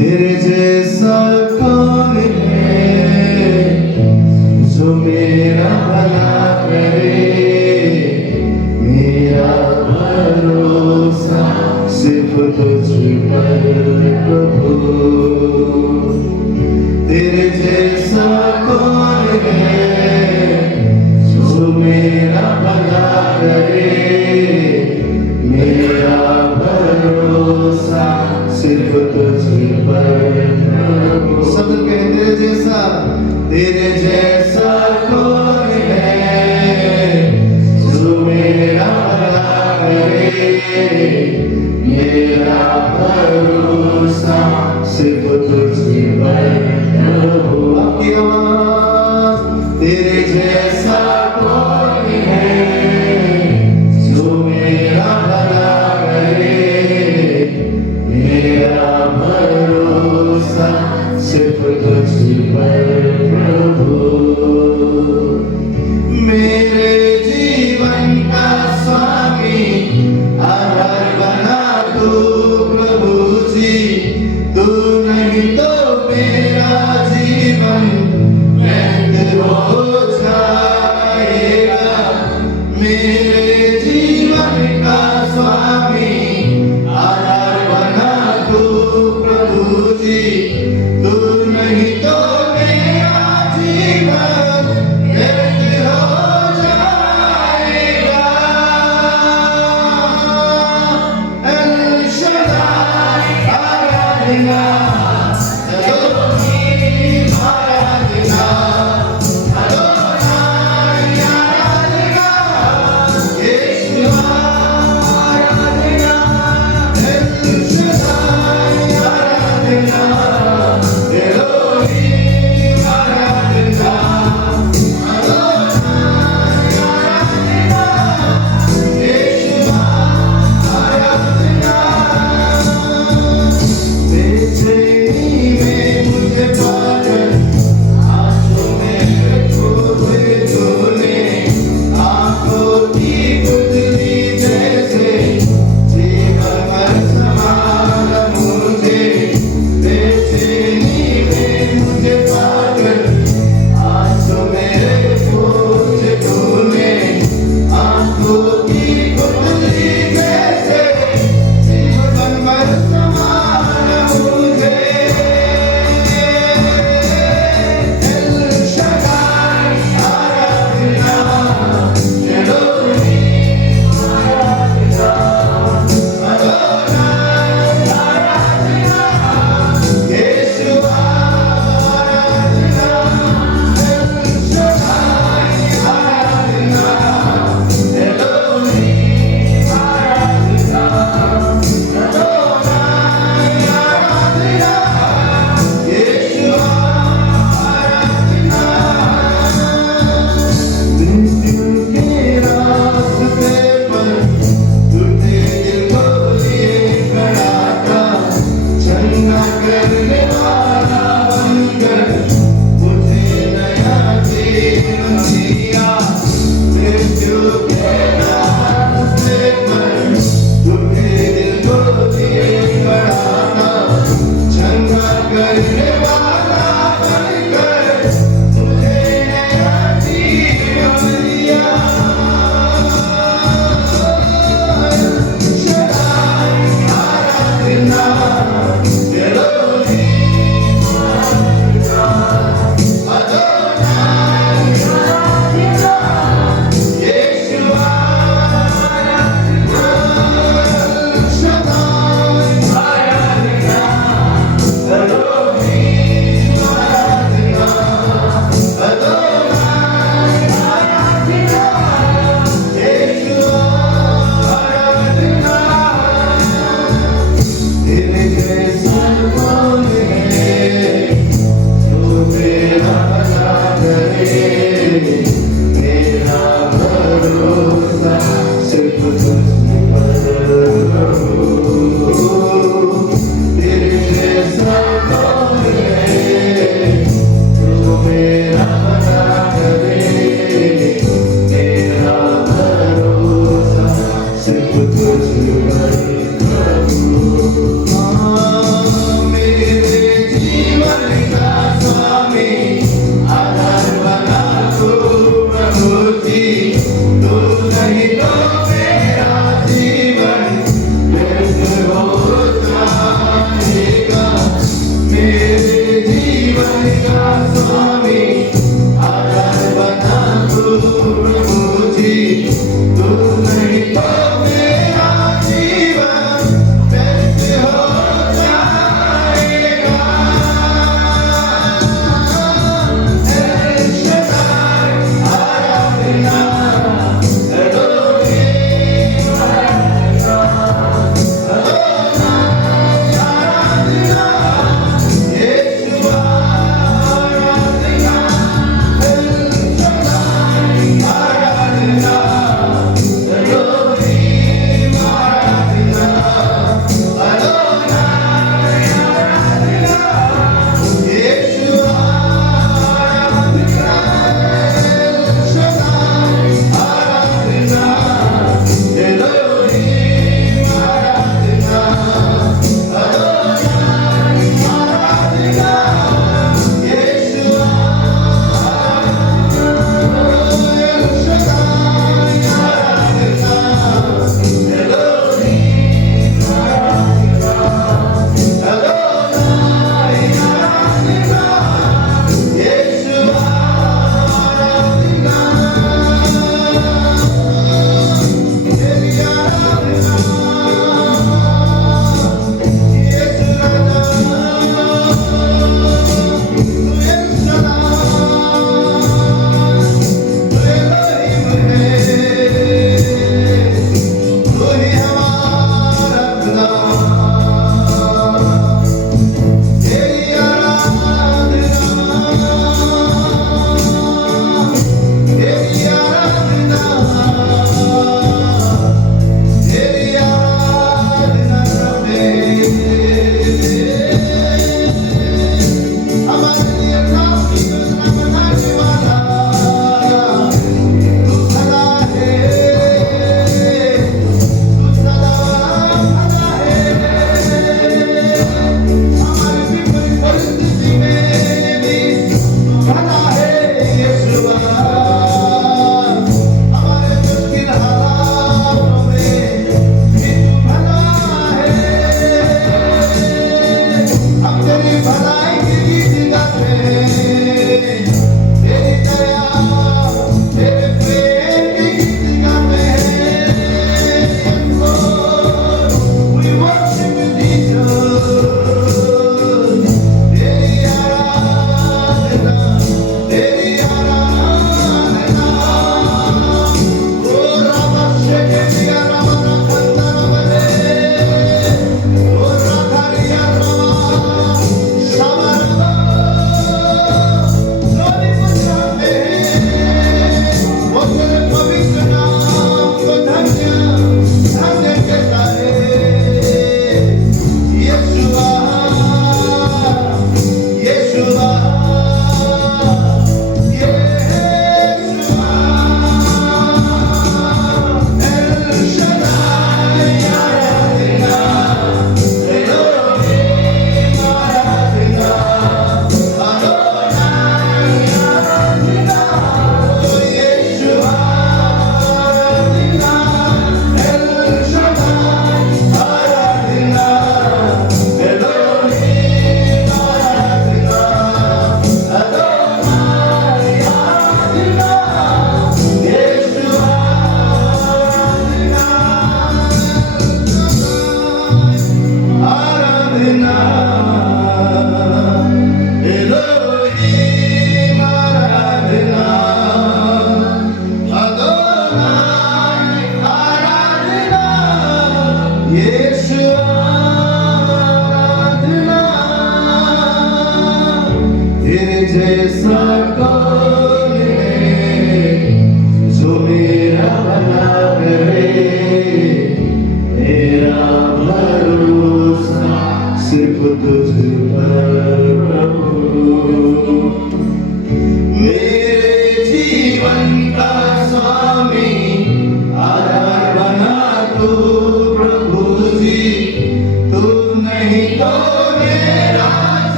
तेरे जैसा कौन है जो मेरा भला करे, मेरा भरोसा सिर्फ तुझ पर प्रभु। तेरे जैसा कौन है जो मेरा भला करे, मेरा भरोसा सिर्फ तुझ पर प्रभु। सब कहते तेरे जैसा कौन है जो मेरा भला करे, मेरा भरोसा सिर्फ तुझ पर प्रभु। आपकी आवाज, तेरे जैसा कौन है जो मेरा भला करे, मेरा भरोसा सिर्फ तुझ पर प्रभु। मेरे जीवन का स्वामी आधार बना तू प्रभु जी, तू नहीं तो मेरा जीवन व्यर्थ हो जाएगा। मेरे जीवन का स्वामी आधार बना तू प्रभु जी, तू नहीं तो मेरा जीवन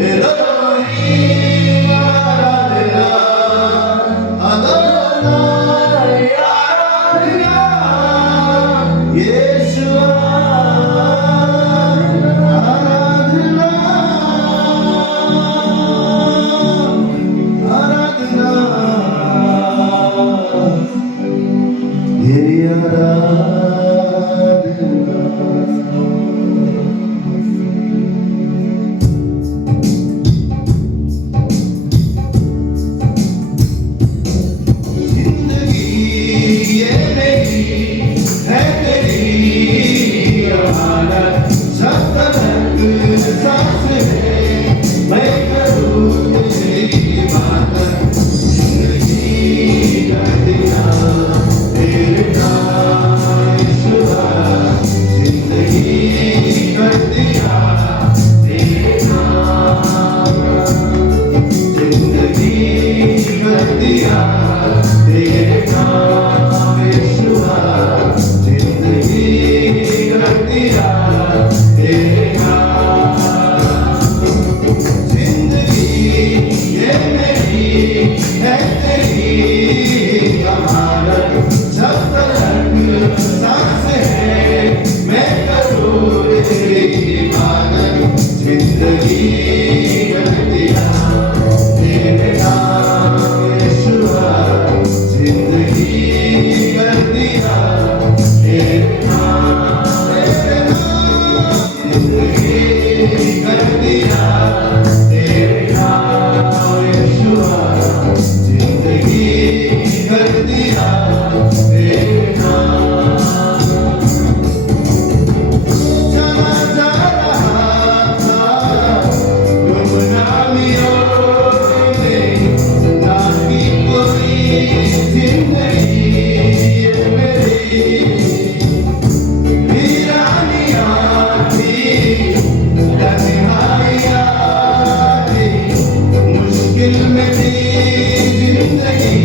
Elohim है तेरी अमानत, जब तक सांस है मैं करूँ तेरी इबादत। जिंदगी कर दिया तेरे नाम यीशुआ, जिंदगी कर दिया तेरे नाम, जिंदगी कर दिया तेरे नाम यीशुआ, जिंदगी कर दिया तेरे नाम। चला जा रहा था गुमनामियों में, ना की कोई जिंदगी ये मेरी, वीरानियां थी तन्हाइयां थी, मुश्किल में थी जिंदगी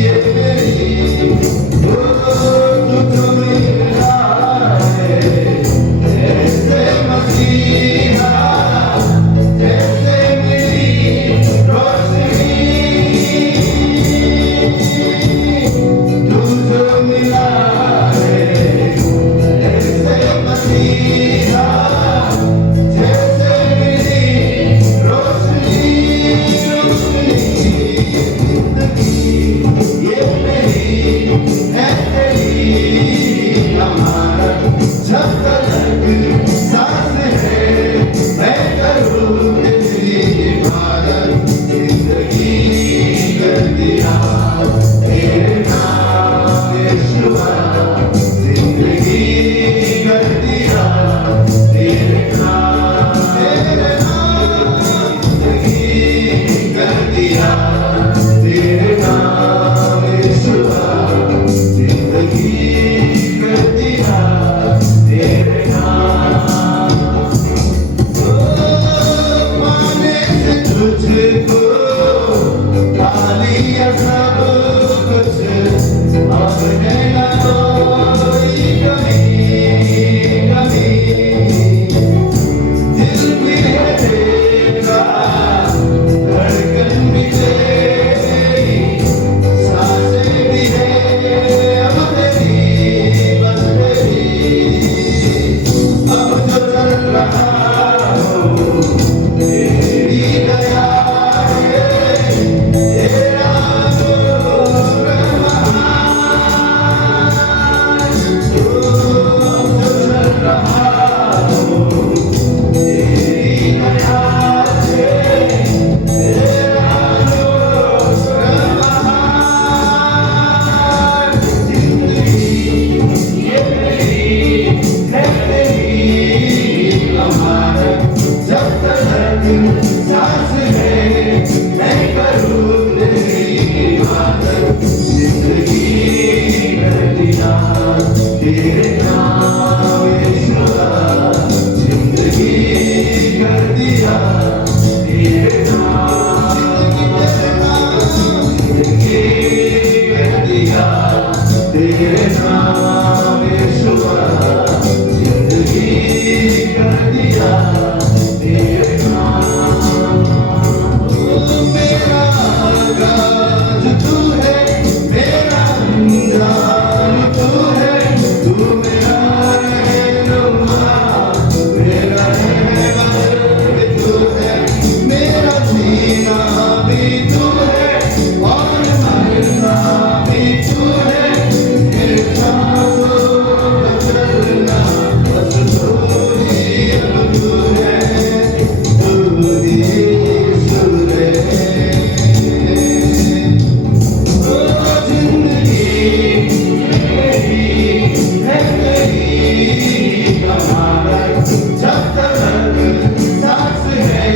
ये मेरी। तुझको मिला है जैसे मसीहा, जैसे मिली रोशनी, तुझको मिला है जैसे मसीहा, जैसे मिली रोशनी, जिंदगी ये मेरी है तेरी अमानत, जब तक सांस है मैं करूँ तेरी इबादत। जिंदगी कर दिया तेरे नाम यीशुआ, जिंदगी कर दिया तेरे नाम, जिंदगी कर दिया तेरे नाम यीशुआ, जिंदगी कर दिया तेरे नाम। पाने से तुझको पा लिया सब कुछ, अब है ना कोई कमी, दिल भी है तेरा, धड़कन भी तेरी, सांसें भी है अब तेरी, बस तेरी। अब जो चल रहा हूँ तेरी दया है, तेरा नूर महान। अब जो चल रहा हूँ तेरी दया है, तेरा नूर महान। जिंदगी ये मेरी है तेरी अमानत, जब तक सांस है मैं करूँ तेरी इबादत। जिंदगी कर दिया तेरे नाम यीशुआ, जिंदगी कर दिया तेरे नाम, जिंदगी कर दिया तेरे नाम यीशुआ, जिंदगी कर दिया तेरे नाम। मेरा गाज तू है, मेरा जान तू है, तू मेरा रहनुमा, मेरा रहबर भी तू है, मेरा जीना भी तू है और मरना भी तू है, मेरे सांसों का चलना बस तू ही, अब तू है, तू ही यीशु है। जिंदगी मेरी है तेरी अमानत, जब तक सांस है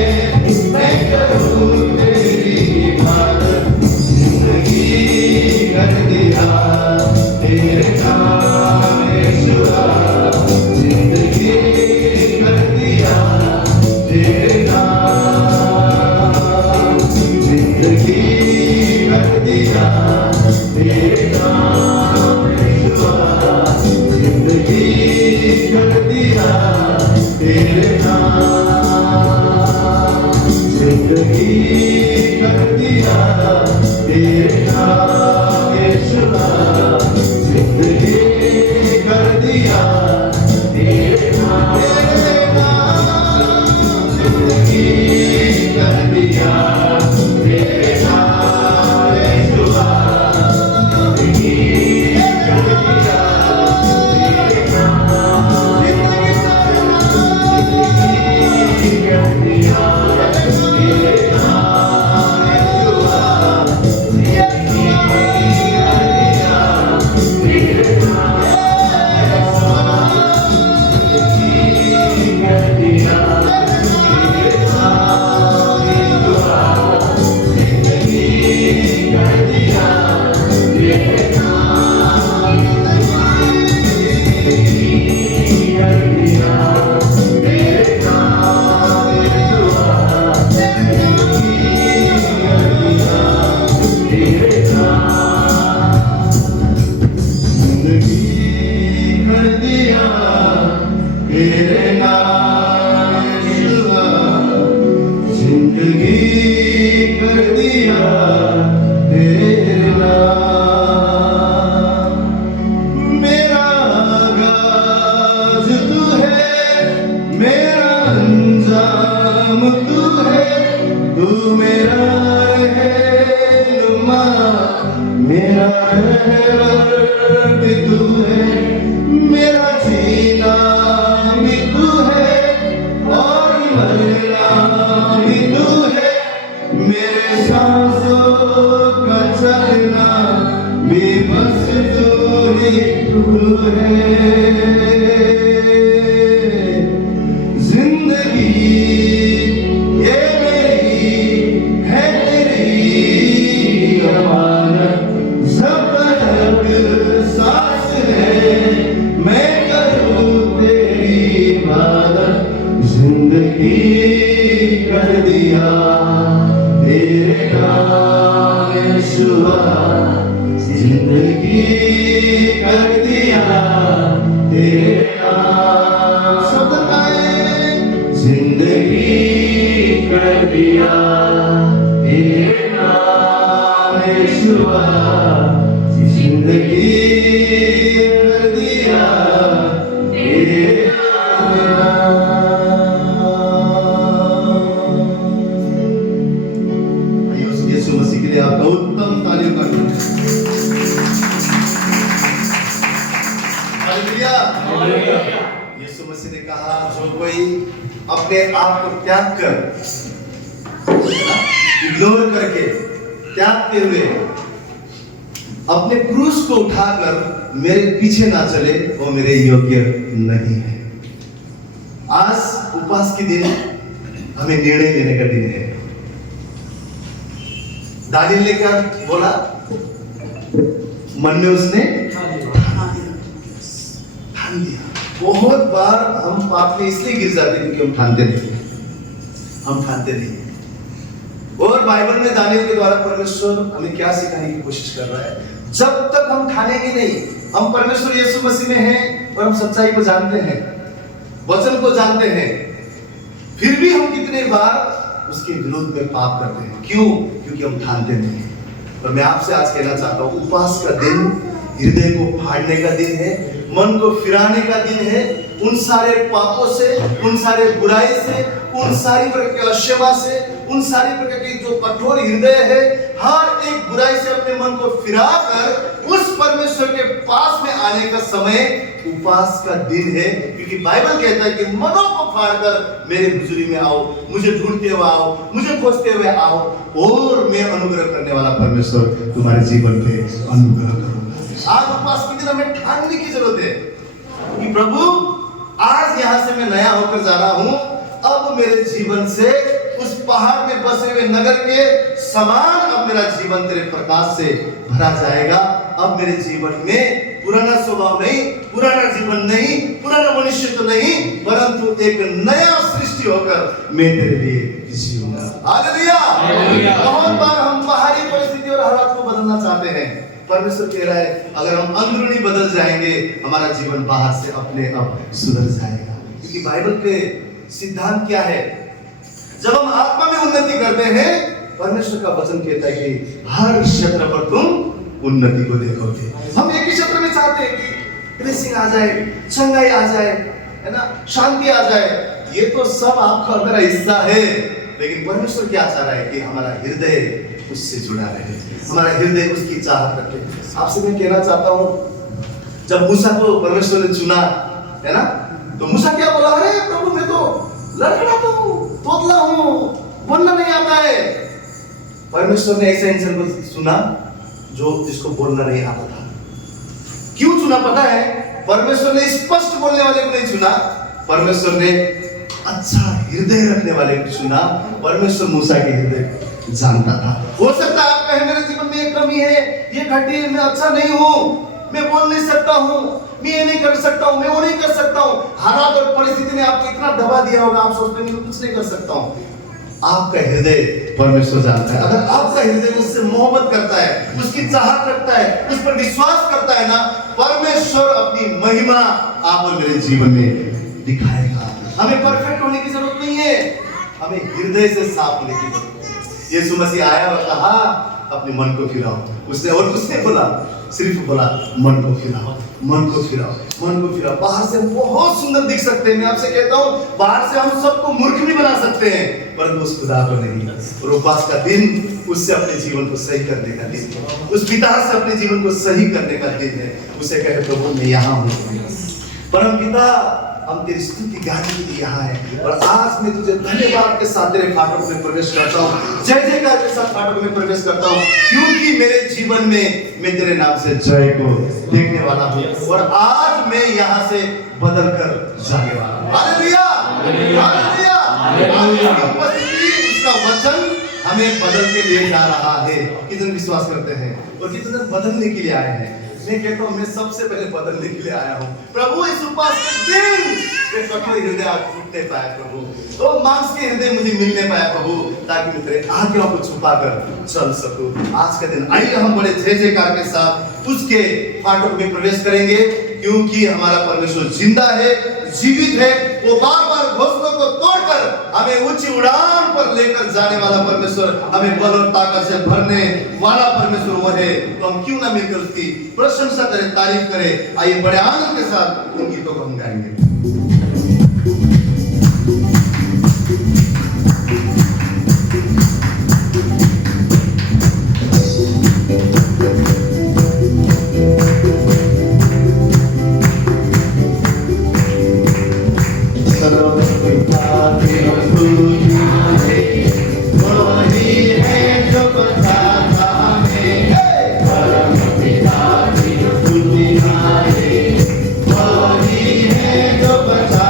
मैं करूँ तेरी इबादत। जिंदगी कर दिया तेरे नाम यीशुआ, जिंदगी कर दिया तेरे नाम, जिंदगी कर दिया तेरे नाम यीशुआ, जिंदगी कर दिया तेरे नाम, जिंदगी कर दिया तेरे नाम यीशुआ जिंदगी कर दिया तेरे नाम जिंदगी कर दिया तेरे नाम यीशुआ जिंदगी कर दिया तेरे नाम जिंदगी कर दिया तेरे नाम यीशुआ जिंदगी कर दिया तेरे नाम जिंदगी कर दिया तेरे नाम यीशुआ जिंदगी कर दिया तेरे नाम जिंदगी कर दिया तेरे नाम यीशुआ जिंदगी कर दिया तेरे नाम जिंदगी कर दिया तेरे नाम यीशुआ जिंदगी कर दिया तेरे नाम मेरा गाज तू है मेरा अंजाम तू है तू मेरा रहनुमा मेरा रहबर भी तू है मेरा जीना भी तू है और मरना भी तू है मेरे सांसों का चलना भी बस तू ही तू है जिंदगी ये मेरी है तेरी अमानत जब तक सांस है मैं करूँ तेरी इबादत जिंदगी कर दिया तेरे नाम यीशुआ जिंदगी कर दिया तेरे नाम शब्द गाएं जिंदगी कर दिया तेरे नाम यीशुआ जिंदगी कर दिया तेरे नाम यीशु मसीह के लिए आपका उत्तम तालियों का हालेलुया यीशु मसीह ने कहा जो कोई अपने आप को त्याग कर इग्नोर करके त्यागते हुए अपने क्रूस को उठाकर मेरे पीछे ना चले वो मेरे योग्य नहीं है आज उपवास के दिन हमें निर्णय लेने का दिन है दानियल ने क्या बोला मन में उसने ठान दिया बहुत बार हम पाप में इसलिए गिर जाते हैं क्योंकि हम ठानते नहीं और बाइबल में दानियल के द्वारा परमेश्वर हमें क्या सिखाने की कोशिश कर रहा है जब तक हम ठानेंगे नहीं हम परमेश्वर यीशु मसीह में हैं और हम सच्चाई को जानते हैं वचन को जानते हैं फिर भी हम कितने बार उसके विरोध में पाप करते हैं क्यों क्योंकि हम ठानते नहीं और मैं आपसे आज कहना चाहता हूं उपवास का दिन हृदय को फाड़ने का दिन है मन को फिराने का दिन है उन सारे पापों से उन सारे बुराई से उन सारी प्रकार की असेवा से उन सारी प्रकार की जो कठोर हृदय है हर एक बुराई से अपने मन को फिराकर उस परमेश्वर के पास में आने का समय उपवास का दिन है क्योंकि बाइबल कहता है कि मनों को फाड़कर मेरे हुजूरी में आओ मुझे ढूंढते हुए आओ मुझे खोजते हुए आओ और मैं अनुग्रह करने वाला परमेश्वर तुम्हारे जीवन पे अनुग्रह करूंगा आज उपवास के दिन हमें ठानने की जरूरत है कि प्रभु आज यहाँ से मैं नया होकर जा रहा हूँ अब मेरे जीवन से उस पहाड़ में बसे हुए नगर के समान अब मेरा जीवन तेरे प्रकाश से भरा जाएगा अब मेरे जीवन में पुराना स्वभाव नहीं पुराना जीवन नहीं पुराना मनुष्य तो नहीं परंतु एक नया सृष्टि होकर मैं तेरे लिए जीऊंगा हालेलुया बहुत बार हम बाहरी परिस्थिति और हालात को बदलना चाहते हैं परमेश्वर कह रहा है अगर हम अंदरूनी बदल जाएंगे हमारा जीवन बाहर से अपने आप सुधर जाएगा क्योंकि बाइबल के सिद्धांत क्या है जब हम आत्मा में उन्नति करते हैं परमेश्वर का वचन कहता है कि हर क्षेत्र पर तुम उन्नति को देखोगे। हम एक ही क्षेत्र में चाहते हैं कि ब्लेसिंग आ जाए, चंगाई आ जाए, है ना, शांति आ जाए। ये तो सब आपका और मेरा हिस्सा है, लेकिन परमेश्वर क्या चाह रहा है कि हमारा हृदय उससे जुड़ा रहे, हमारा हृदय उसकी चाहत रखे। आपसे मैं कहना चाहता हूँ, जब मूसा को परमेश्वर ने चुना, है ना, तो मूसा क्या बोला? अरे प्रभु, मैं तो लड़खड़ा हूँ, तोतला हूँ, बोलना नहीं आता है। परमेश्वर ने ऐसा इंसान को सुना जो जिसको बोलना नहीं आता था। क्यों चुना पता है? परमेश्वर ने स्पष्ट बोलने वाले को नहीं चुना, परमेश्वर ने अच्छा हृदय रखने वाले को चुना। परमेश्वर मूसा के हृदय जानता था। हो सकता है आप कहें मेरे जीवन में ये कमी है, ये घटी है, मैं अच्छा नहीं हूँ, मैं बोल नहीं सकता हूँ, मैं ये नहीं कर सकता हूँ, मैं वो नहीं कर सकता हूँ। हालात और परिस्थिति ने आपको इतना दबा दिया होगा, आप सोचते हैं मैं कुछ नहीं कर सकता हूँ। आपका हृदय परमेश्वर जानता है। अगर आपका हृदय उससे मोहब्बत करता है, उसकी चाहत रखता है, उस पर विश्वास करता है ना, परमेश्वर अपनी महिमा आप और मेरे जीवन में दिखाएगा। हमें परफेक्ट होने की जरूरत नहीं है, हमें हृदय से साफ होने की जरूरत है। यीशु मसीह आया और कहा अपने मन को फिराओ। उसने और कुछ नहीं बोला, सिर्फ बोला मन को फिराओ, मन को फिराओ, मन को फिराओ। बाहर से बहुत सुंदर दिख सकते हैं, मैं आपसे कहता हूँ, बाहर से हम सबको मूर्ख भी बना सकते हैं, परंतु उस खुदा को नहीं। और उपवास का दिन उससे अपने जीवन को सही करने का दिन है, उस पिता से अपने जीवन को सही करने का दिन है। उसे कहे प्रभु मैं यहाँ हूँ, परम पिता हम तेरी स्तुति गाने के लिए यहाँ है। और आज मैं तुझे धन्यवाद के साथ तेरे फाटक में प्रवेश करता हूँ, जय जयकार के साथ फाटक में प्रवेश करता हूँ, क्योंकि मेरे जीवन में मैं तेरे नाम से जय को देखने वाला हूँ और आज मैं यहाँ से बदल कर जाने वाला हूँ। Hallelujah, hallelujah, hallelujah. उपस्थिति उसका वचन हमें बदल के लिए जा रहा है। कितने विश्वास करते हैं और कितने बदलने के लिए आए हैं? मैं कहता हूँ मैं सबसे पहले बदलने के लिए आया हूँ। प्रभु इस उपवास के दिन मैं कठोर हृदय आज टूटने पाया प्रभु, तो मांस के हृदय मुझे मिलने पाया प्रभु, ताकि मैं तेरे आज्ञाओं को छुपा कर चल सकूं। आज का दिन आइए हम बड़े जय जयकार के साथ उसके फाटक में प्रवेश करेंगे, क्योंकि हमारा परमेश्वर जिंदा है, जीवित है। वो बार बार घोषणों को तोड़कर हमें ऊंची उड़ान पर लेकर जाने वाला परमेश्वर, हमें बल और ताकत से भरने वाला परमेश्वर वो है। तो हम क्यों ना मिलकर उसकी प्रशंसा करें, तारीफ करें। आइए बड़े आनंद के साथ उन गीतों को हम गाएंगे। Bye.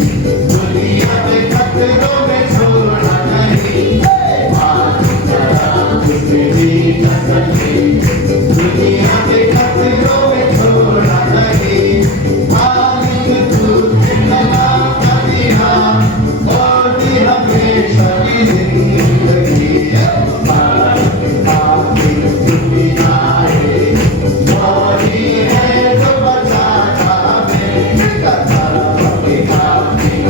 दुनिया के खतरों में छोड़ा नहीं, मालिक तेरा कुछ भी न सके। दुनिया के खतरों में छोड़ा नहीं, मालिक तू कलाम का दिया और भी हमेशा की जिंदगी। मालिक आखिर दुनिया है, वही है जो बचाता हमें, कथा के आखिर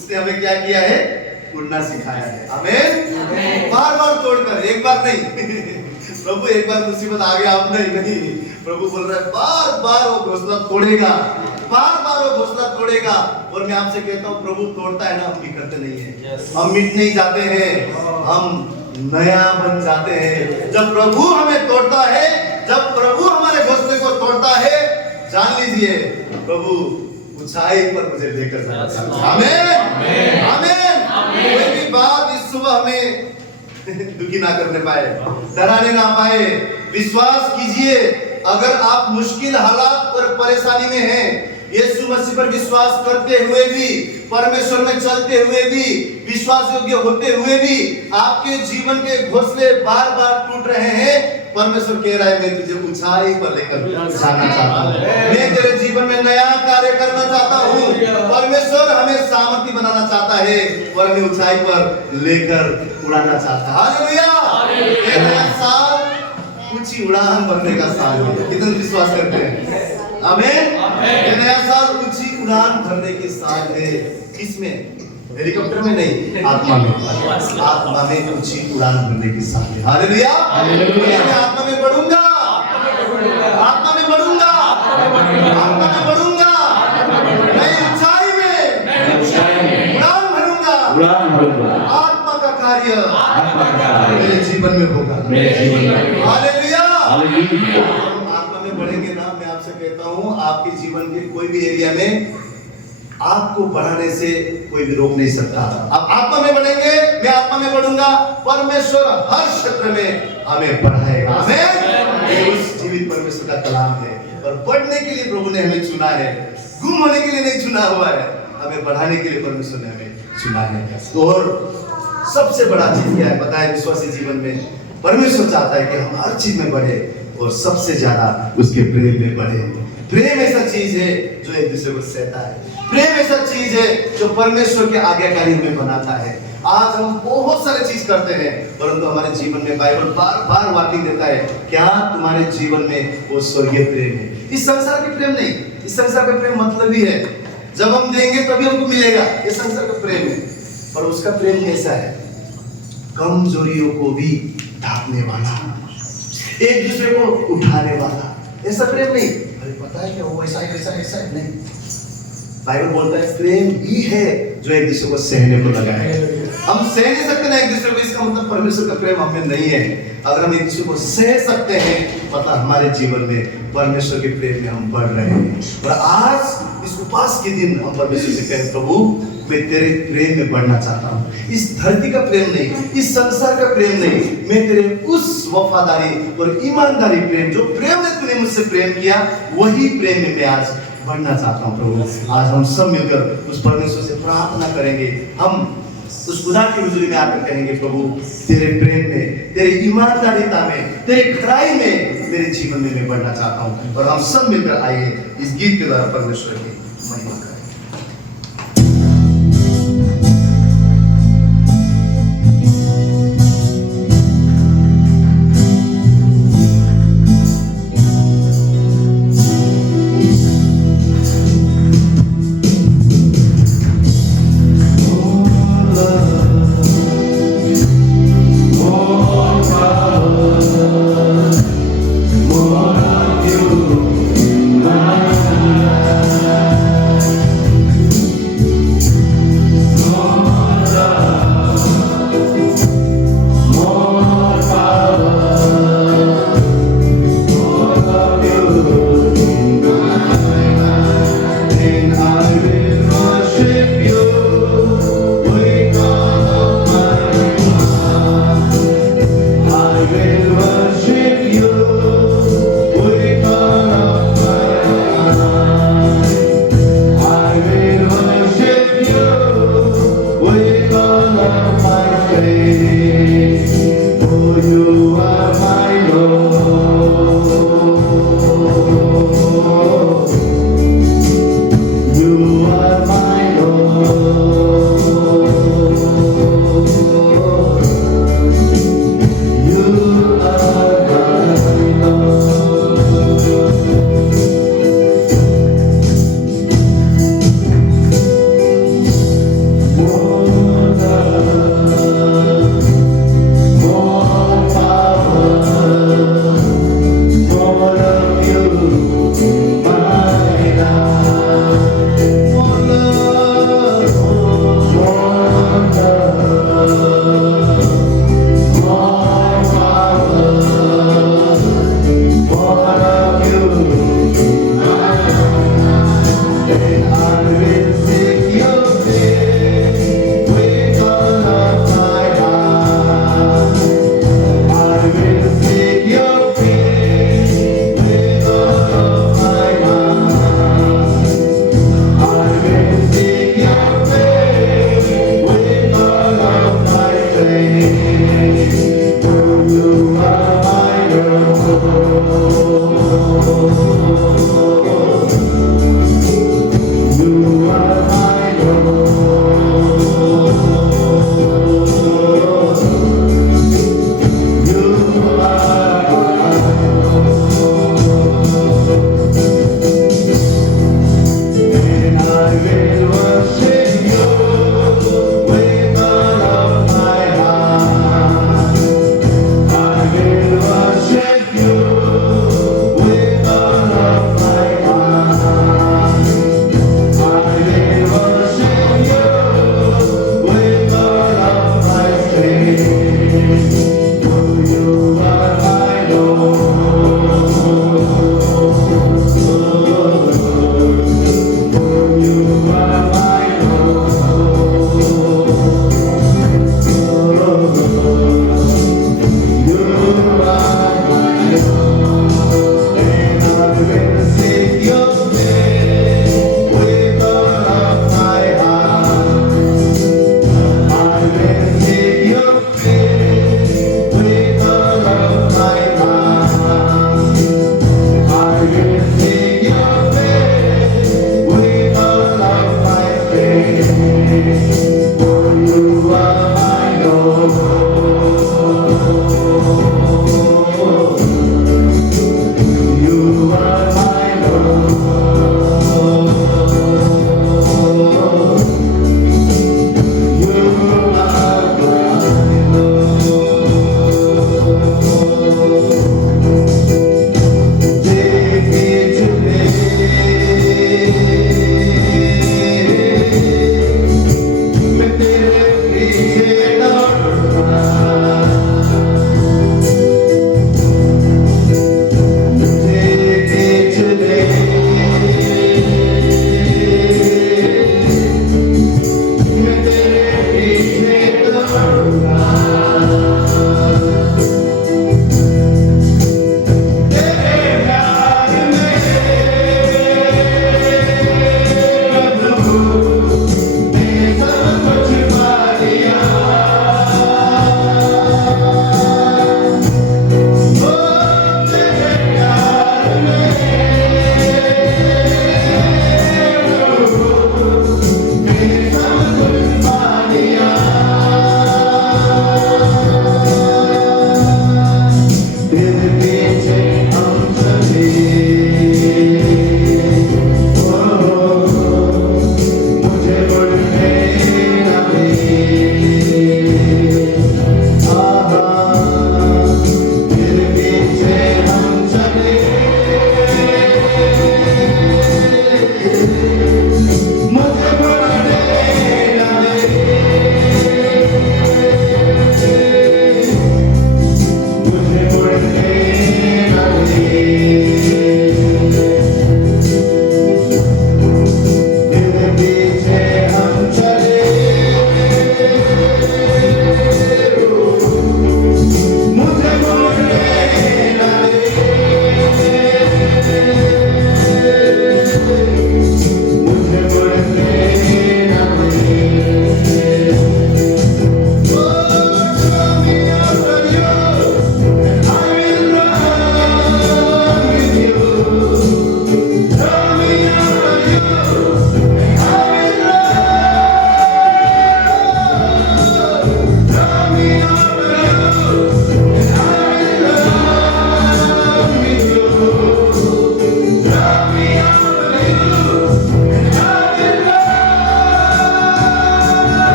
उसने हमें क्या किया है? उड़ना सिखाया है। आमीन। बार बार तोड़कर, एक बार नहीं। प्रभु एक बार मुसीबत आ गया आप नहीं, प्रभु बोल रहा है बार बार वो घोंसला तोड़ेगा, बार बार वो घोंसला तोड़ेगा। और मैं आपसे कहता हूँ प्रभु तोड़ता है ना, हम बिखरते नहीं है, हम मिट नहीं जाते हैं, हम नया बन जाते हैं। जब प्रभु हमें तोड़ता है, जब प्रभु हमारे घोंसले को तोड़ता है, जान लीजिए प्रभु ऊंचाई पर मुझे लेकर जाता है। आमीन आमीन। कोई भी बात इस सुबह हमें दुखी ना करने पाए, डराने ना पाए। विश्वास कीजिए, अगर आप मुश्किल हालात और परेशानी में हैं, यीशु मसीह पर विश्वास करते हुए भी, परमेश्वर में चलते हुए भी, विश्वास योग्य होते हुए भी आपके जीवन के घोंसले बार बार टूट रहे हैं, परमेश्वर कह रहा है मैं तुझे ऊंचाई पर लेकर जाना चाहता हूँ, मैं तेरे जीवन में नया कार्य करना चाहता हूँ। परमेश्वर हमें सामर्थी बनाना चाहता है और हमें ऊंचाई पर लेकर उड़ाना चाहता है। हालेलुया। ये नया साल ऊंची उड़ान भरने का साल है। कितने विश्वास करते हैं? आमीन। ये नया साल ऊंची उड़ान भरने की साल है। किसमें? हेलीकॉप्टर में नहीं, आत्मा में। आत्मा में ऊंची उड़ान भरने की साल है। हालेलुया। मैं आत्मा में बढ़ूंगा, आत्मा में बढ़ूंगा, आत्मा में बढ़ूंगा, मैं ऊंचाई में उड़ान भरूंगा। आत्मा का कार्य मेरे जीवन में होगा। हालेलुया। आत्मा में बढ़ेंगे ना, मैं आपसे कहता हूँ आपके जीवन के कोई भी एरिया में आपको बढ़ाने से कोई भी रोक नहीं सकता। आप आत्मा में बढ़ेंगे, मैं आत्मा में बढ़ूंगा, परमेश्वर हर क्षेत्र में हमें बढ़ाएगा। आमीन। ये उस जीवित परमेश्वर का कलाम है और बढ़ने के लिए प्रभु ने हमें चुना है, गुम होने के लिए नहीं चुना हुआ है, हमें बढ़ाने के लिए परमेश्वर ने हमें चुना है। और सबसे बड़ा चीज क्या है पता है? विश्वासी जीवन में परमेश्वर चाहता है कि हम हर चीज में बढ़े और सबसे ज्यादा उसके प्रेम में बढ़े। प्रेम ऐसा चीज है जो एक दूसरे को सहता है, प्रेम ऐसा चीज है जो परमेश्वर के आज्ञाकारी हमें बनाता है। आज हम बहुत सारे चीज करते हैं, परंतु हमारे जीवन में बाइबल बार बार वार्निंग देता है, क्या तुम्हारे जीवन में वो स्वर्गीय प्रेम है? इस संसार के प्रेम नहीं, इस संसार का प्रेम मतलब ही है जब हम देंगे तभी हमको मिलेगा, ये संसार का प्रेम है। पर उसका प्रेम कैसा है? कमजोरियों को भी ढांपने वाला, एक दूसरे को उठाने वाला, ऐसा प्रेम नहीं। अरे पता है क्या वो ऐसा है नहीं। बाइबल बोलता है प्रेम ही है जो एक दूसरे को सहने को लगा है। हम सह नहीं सकते ना एक दूसरे को, इसका मतलब परमेश्वर का प्रेम हमें नहीं है। अगर हम एक दूसरे को सह सकते हैं, मतलब हमारे जीवन में परमेश्वर के प्रेम में हम बढ़ रहे हैं। और आज इस उपवास के दिन हम परमेश्वर से कहें, प्रभु मैं तेरे प्रेम में बढ़ना चाहता हूँ। इस धरती का प्रेम नहीं, इस संसार का प्रेम नहीं, मैं तेरे उस वफादारी और ईमानदारी प्रेम, जो प्रेम ने तूने मुझसे प्रेम किया, वही प्रेम में मैं आज बढ़ना चाहता हूँ। प्रभु आज हम सब मिलकर उस परमेश्वर से प्रार्थना करेंगे, हम उस खुदा की हुजूरी में आकर कहेंगे, प्रभु तेरे प्रेम में, तेरी ईमानदारीता में, तेरी खराई में मेरे जीवन में मैं बढ़ना चाहता हूँ। और हम सब मिलकर आइए इस गीत के द्वारा परमेश्वर की महिमा करें।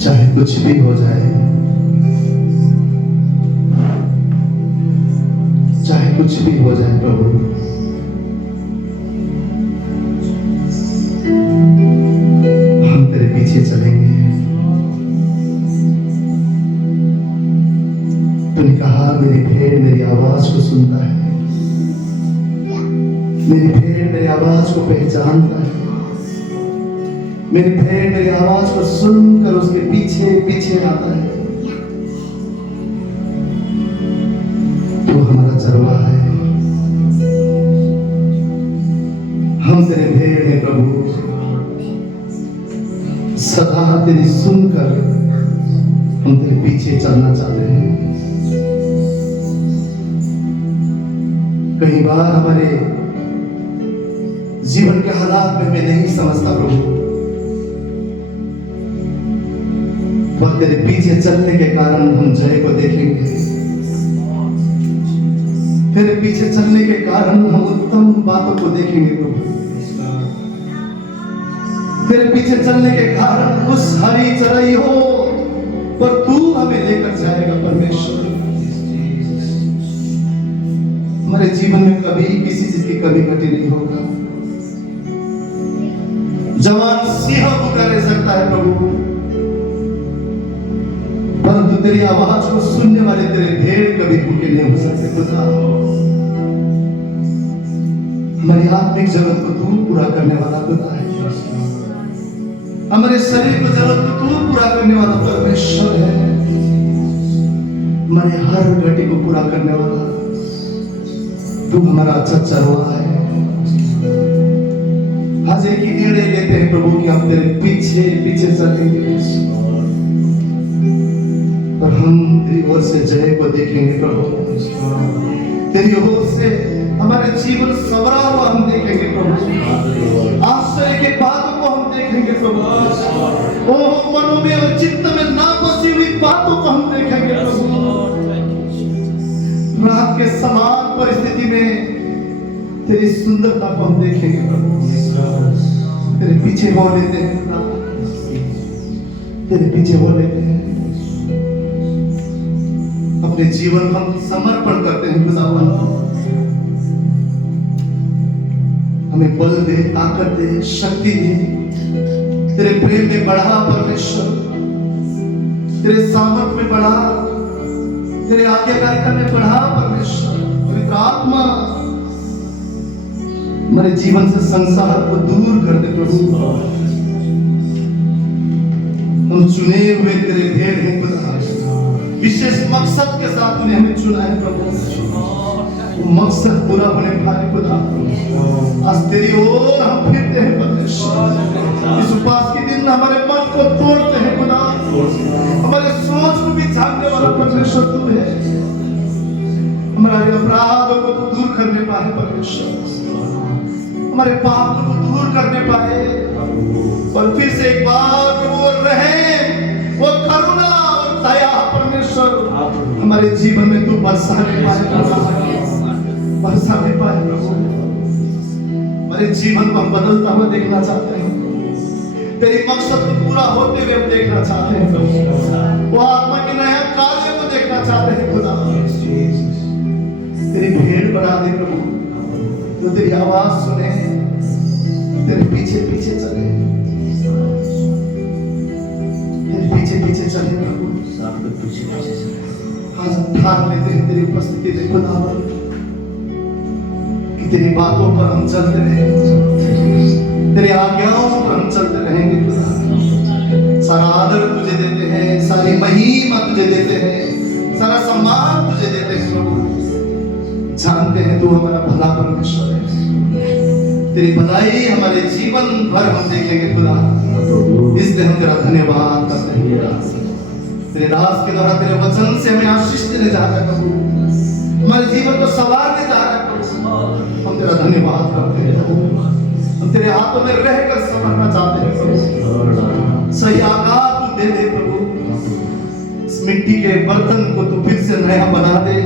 चाहे कुछ भी हो जाए, चाहे कुछ भी हो जाए प्रभु, हम तेरे पीछे चलेंगे। तूने कहा मेरी भेड़ मेरी आवाज को सुनता है, मेरी भेड़ मेरी आवाज को पहचानता है, मेरी भेड़ मेरी आवाज को सुनकर उसके पीछे पीछे आता है। तू हमारा चरवाहा है, हम तेरे भेड़ हैं प्रभु। सदा तेरी सुनकर हम तेरे पीछे चलना चाहते हैं। कई बार हमारे जीवन के हालात में मैं नहीं समझता प्रभु, पर तेरे पीछे चलने के कारण हम जय को देखेंगे। तेरे पीछे चलने के कारण हम उत्तम बातों को देखेंगे प्रभु। तेरे पीछे चलने के कारण उस हरी चराई हो, पर तू हमें लेकर जाएगा परमेश्वर। हमारे जीवन में कभी किसी चीज की कमी घटी नहीं होगा। जवान सिंह पुकारे सकता है प्रभु, परंतु तेरी आवाज को सुनने वाले तेरे भेड़ कभी भूखे नहीं हो सकते खुदा। हमारी आत्मिक जरूरत को तू पूरा करने वाला खुदा है। हमारे शरीर को जरूरत को तू पूरा करने वाला परमेश्वर है। हमारे हर घटी को पूरा करने वाला तू हमारा अच्छा चरवाहा है। आज एक ही निर्णय लेते हैं प्रभु कि हम तेरे पीछे पीछे चलेंगे और हम तेरी ओर से जय को देखेंगे प्रभु। तेरी ओर से हमारे जीवन संवरा हुआ हम देखेंगे प्रभु। आश्चर्य की बातों को हम देखेंगे प्रभु। ओह मनों में और चित्त में ना बसी हुई बातों को हम देखेंगे प्रभु। रात के समान परिस्थिति में तेरी सुंदरता को हम देखेंगे प्रभु। तेरे पीछे हो लेते हैं, तेरे पीछे हो लेते हैं। अपने जीवन को हम समर्पण करते हैं खुदावन। हमें बल दे, ताकत दे, शक्ति दे। तेरे प्रेम में बढ़ा परमेश्वर, तेरे सामर्थ में बढ़ा, तेरे आज्ञाकारिता में बढ़ा परमेश्वर। पवित्र आत्मा हमारे जीवन से संसार को दूर कर दे प्रभु। हम चुने हुए तेरे भेड़ हैं खुदा। विशेष मकसद के साथ तूने हमें चुना है प्रभु। वो मकसद पूरा होने पाए खुदा। आज तेरी ओर हम फिरते हैं परमेश्वर। इस उपवास के दिन हमारे मन को तोड़ते हैं खुदा। हमारे सोच को भी झांकने वाला परमेश्वर तू है। हमारे अपराधों को तू दूर करने पाए परमेश्वर। हमारे पापों को दूर करने पाए और फिर से एक बार वो रहम, वो करुणा और दया परमेश्वर हमारे जीवन में तू बरसाने पाए, बरसाने पाए प्रभु। हमारे जीवन को हम बदलता हुआ देखना चाहते हैं। तेरी मकसद को पूरा होते हुए हम देखना चाहते हैं प्रभु। वो आत्मा के नया कार्य को देखना चाहते हैं खुदा। तेरी भेड़ बना दे प्रभु, जो तेरी आवाज सुने, तेरे पीछे पीछे चले, तेरे पीछे पीछे चले प्रभु। आज हम ठान लेते हैं तेरी उपस्थिति में खुदावन कि तेरी बातों पर हम चलते रहेंगे, तेरी आज्ञाओं पर हम चलते रहेंगे खुदा। सारा आदर तुझे देते हैं, सारी महिमा तुझे देते हैं, सारा सम्मान तुझे देते हैं प्रभु। जानते हैं तू हमारा भला परमेश्वर है। तेरी भलाई हमारे जीवन भर हम देखेंगे खुदा। इसलिए हम तेरा धन्यवाद करते हैं। तेरे दास के द्वारा तेरे वचन से हमें आशीष देने जा रहा है प्रभु। हमारे जीवन को संवारने जा रहा है प्रभु। हम तेरा धन्यवाद करते हैं प्रभु। हम तेरे हाथों में रहकर समझना चाहते हैं प्रभु। सही आकार तू दे दे प्रभु। इस मिट्टी के बर्तन को तू फिर से नया बना दे,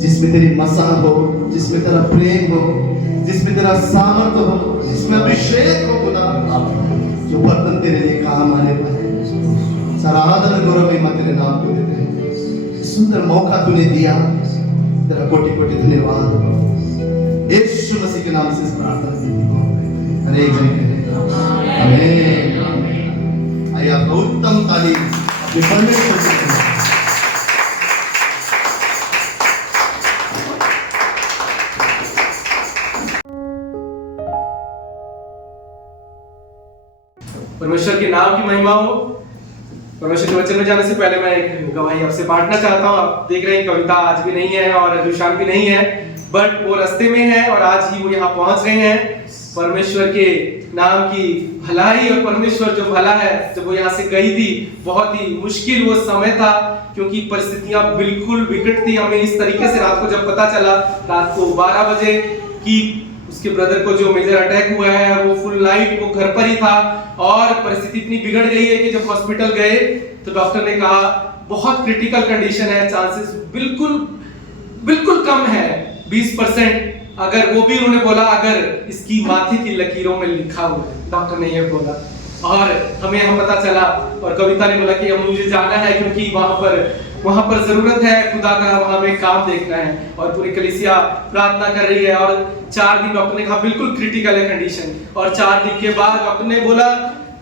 जिसमें तेरी मसा हो, जिसमें तेरा प्रेम हो, जिसमें तेरा सामर्थ हो, जिसमें अभिषेक हो खुदा। जो बर्तन तेरे लिए काम आने पाए। सारा आदर गौरव महिमा तेरे नाम को देते हैं। सुंदर मौका तूने दिया, तेरा कोटि कोटि धन्यवाद। यीशु मसीह के नाम से इस प्रार्थना की हर एक जन कहे आमीन। आइए आप उत्तम तालीम अपने परमेश्वर से करें। परमेश्वर के नाम की महिमा हो। परमेश्वर के वचन में जाने से पहले मैं एक गवाही आपसे बांटना चाहता हूँ। आप देख रहे हैं कविता आज भी नहीं है और दुशान भी नहीं है, बट वो रास्ते में है और आज ही वो यहाँ पहुंच रहे हैं। परमेश्वर के नाम की भलाई और परमेश्वर जो भला है, जब वो यहाँ से गई थी बहुत ही मुश्किल वो समय था, क्योंकि परिस्थितियां बिल्कुल विकट थी। हमें इस तरीके से रात को जब पता चला, रात को 12 बजे कि उसके ब्रदर को जो मेजर अटैक हुआ है, वो फुल लाइट वो घर पर ही था और परिस्थिति इतनी बिगड़ गई है कि जब हॉस्पिटल गए तो डॉक्टर ने कहा बहुत क्रिटिकल कंडीशन है, चांसेस बिल्कुल बिल्कुल कम है, 20% अगर वो भी उन्होंने बोला अगर इसकी माथे की लकीरों में लिखा हुआ है, डॉक्टर ने ये बोला। और हमें हम पता चला और कविता ने बोला कि अब मुझे जाना है क्योंकि वहां पर जरूरत है खुदा का, वहां में काम देखना है। और पूरी कलीसिया प्रार्थना कर रही है। और 4 दिन डॉक्टर ने कहा बिल्कुल क्रिटिकल है कंडीशन। और 4 दिन के बाद डॉक्टर ने बोला,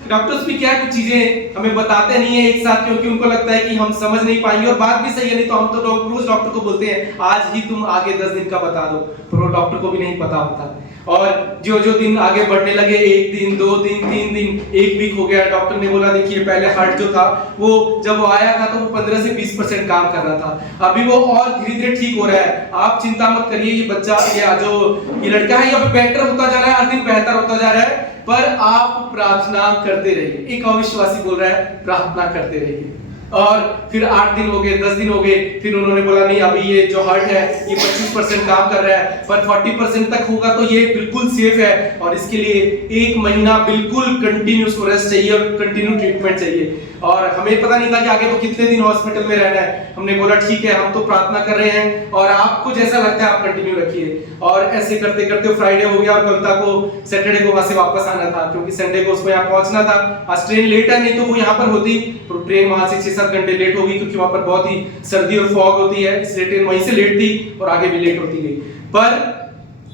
डॉक्टर्स भी क्या कुछ चीजें हमें बताते नहीं है एक साथ, क्योंकि उनको लगता है कि हम समझ नहीं पाएंगे। और बात भी सही है, नहीं तो हम तो रोज डॉक्टर को बोलते हैं आज ही तुम आगे 10 दिन का बता दो, पर वो डॉक्टर को भी नहीं पता होता। और जो जो दिन आगे बढ़ने लगे, 1 दिन 2 दिन 3 दिन 1 वीक हो गया। डॉक्टर ने बोला देखिए पहले हार्ट जो था वो जब वो आया था तो वो 15 से 20% काम कर रहा था, अभी वो और धीरे धीरे ठीक हो रहा है। आप चिंता मत करिए, ये बच्चा ये लड़का है ये बेहतर होता जा रहा है, हर दिन बेहतर होता जा रहा है, पर आप प्रार्थना करते रहिए। एक अविश्वासी बोल रहा है प्रार्थना करते रहिए। और फिर 8 दिन हो गए, 10 दिन हो गए, फिर उन्होंने बोला नहीं अभी ये जो हार्ट है ये 25% काम कर रहा है, पर 40% तक होगा तो ये बिल्कुल सेफ है। और इसके लिए 1 महीना बिल्कुल कंटिन्यूस रेस्ट चाहिए और कंटिन्यू ट्रीटमेंट चाहिए। और हमें पता नहीं था कि आगे वो कितने दिन हॉस्पिटल में रहना है। हमने बोला ठीक है हम तो प्रार्थना कर रहे हैं और आपको जैसा लगता है आप कंटिन्यू रखिए। और ऐसे करते करते फ्राइडे हो गया और कविता को सैटरडे को वहां से वापस आना था, क्योंकि संडे को उसको यहाँ पहुंचना था। आज ट्रेन लेट है, नहीं तो वो यहाँ पर होती, तो ट्रेन वहां से 6-7 घंटे लेट होगी, क्योंकि वहां पर बहुत ही सर्दी और फॉग होती है, इसलिए ट्रेन वहीं से लेट थी और आगे भी लेट होती गई। पर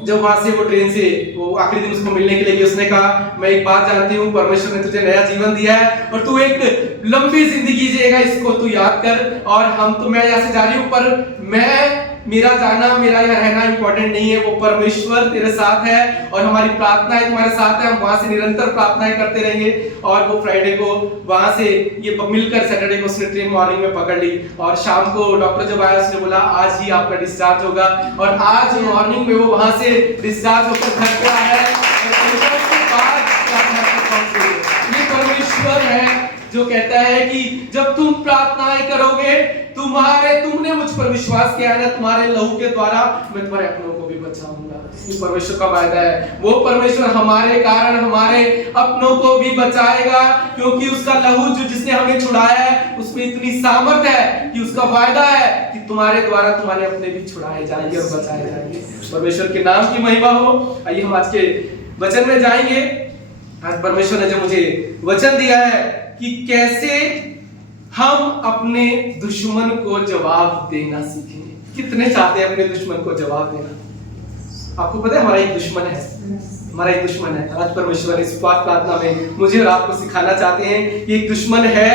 जब वहां से वो ट्रेन से वो आखिरी दिन उसको मिलने के लिए उसने कहा मैं एक बात जानती हूँ, परमेश्वर ने तुझे नया जीवन दिया है और तू एक लंबी जिंदगी जिएगा, इसको तू याद कर। और मैं यहाँ से जा रही हूँ, पर मेरा जाना मेरा यहाँ रहना इंपॉर्टेंट नहीं है, वो परमेश्वर तेरे साथ है और हमारी प्रार्थनाएं तुम्हारे साथ है, हम वहां से निरंतर प्रार्थनाएं करते रहेंगे। और वो फ्राइडे को वहां से ये मिलकर सैटरडे को उसने ट्रेन मॉर्निंग में पकड़ ली। और शाम को डॉक्टर जब आया उसने बोला आज ही आपका डिस्चार्ज होगा। और आज मॉर्निंग में वो वहां से डिस्चार्ज होकर घर पे आया है। ये परमेश्वर है जो कहता है कि जब तुम प्रार्थनाएं करोगे, तुमने मुझ पर विश्वास किया है ना, तुम्हारे लहू के द्वारा मैं तुम्हारे अपनों को भी बचाऊंगा। ये परमेश्वर का वायदा है। वो परमेश्वर हमारे कारण हमारे अपनों को भी बचाएगा, क्योंकि उसका लहू जिसने हमें छुड़ाया है उसमें इतनी सामर्थ है कि उसका वायदा है कि तुम्हारे द्वारा तुम्हारे अपने भी छुड़ाए जाएंगे और बचाए जाएंगे। परमेश्वर के नाम की महिमा हो। आइए हम आज के वचन में जाएंगे। आज परमेश्वर ने जो मुझे वचन दिया है कि कैसे हम अपने दुश्मन को जवाब देना सीखेंगे। कितने चाहते हैं अपने दुश्मन को जवाब देना? आपको पता है हमारा एक दुश्मन है, हमारा एक दुश्मन है। आज परमेश्वर इस प्रार्थना में मुझे और आपको सिखाना चाहते हैं कि एक दुश्मन है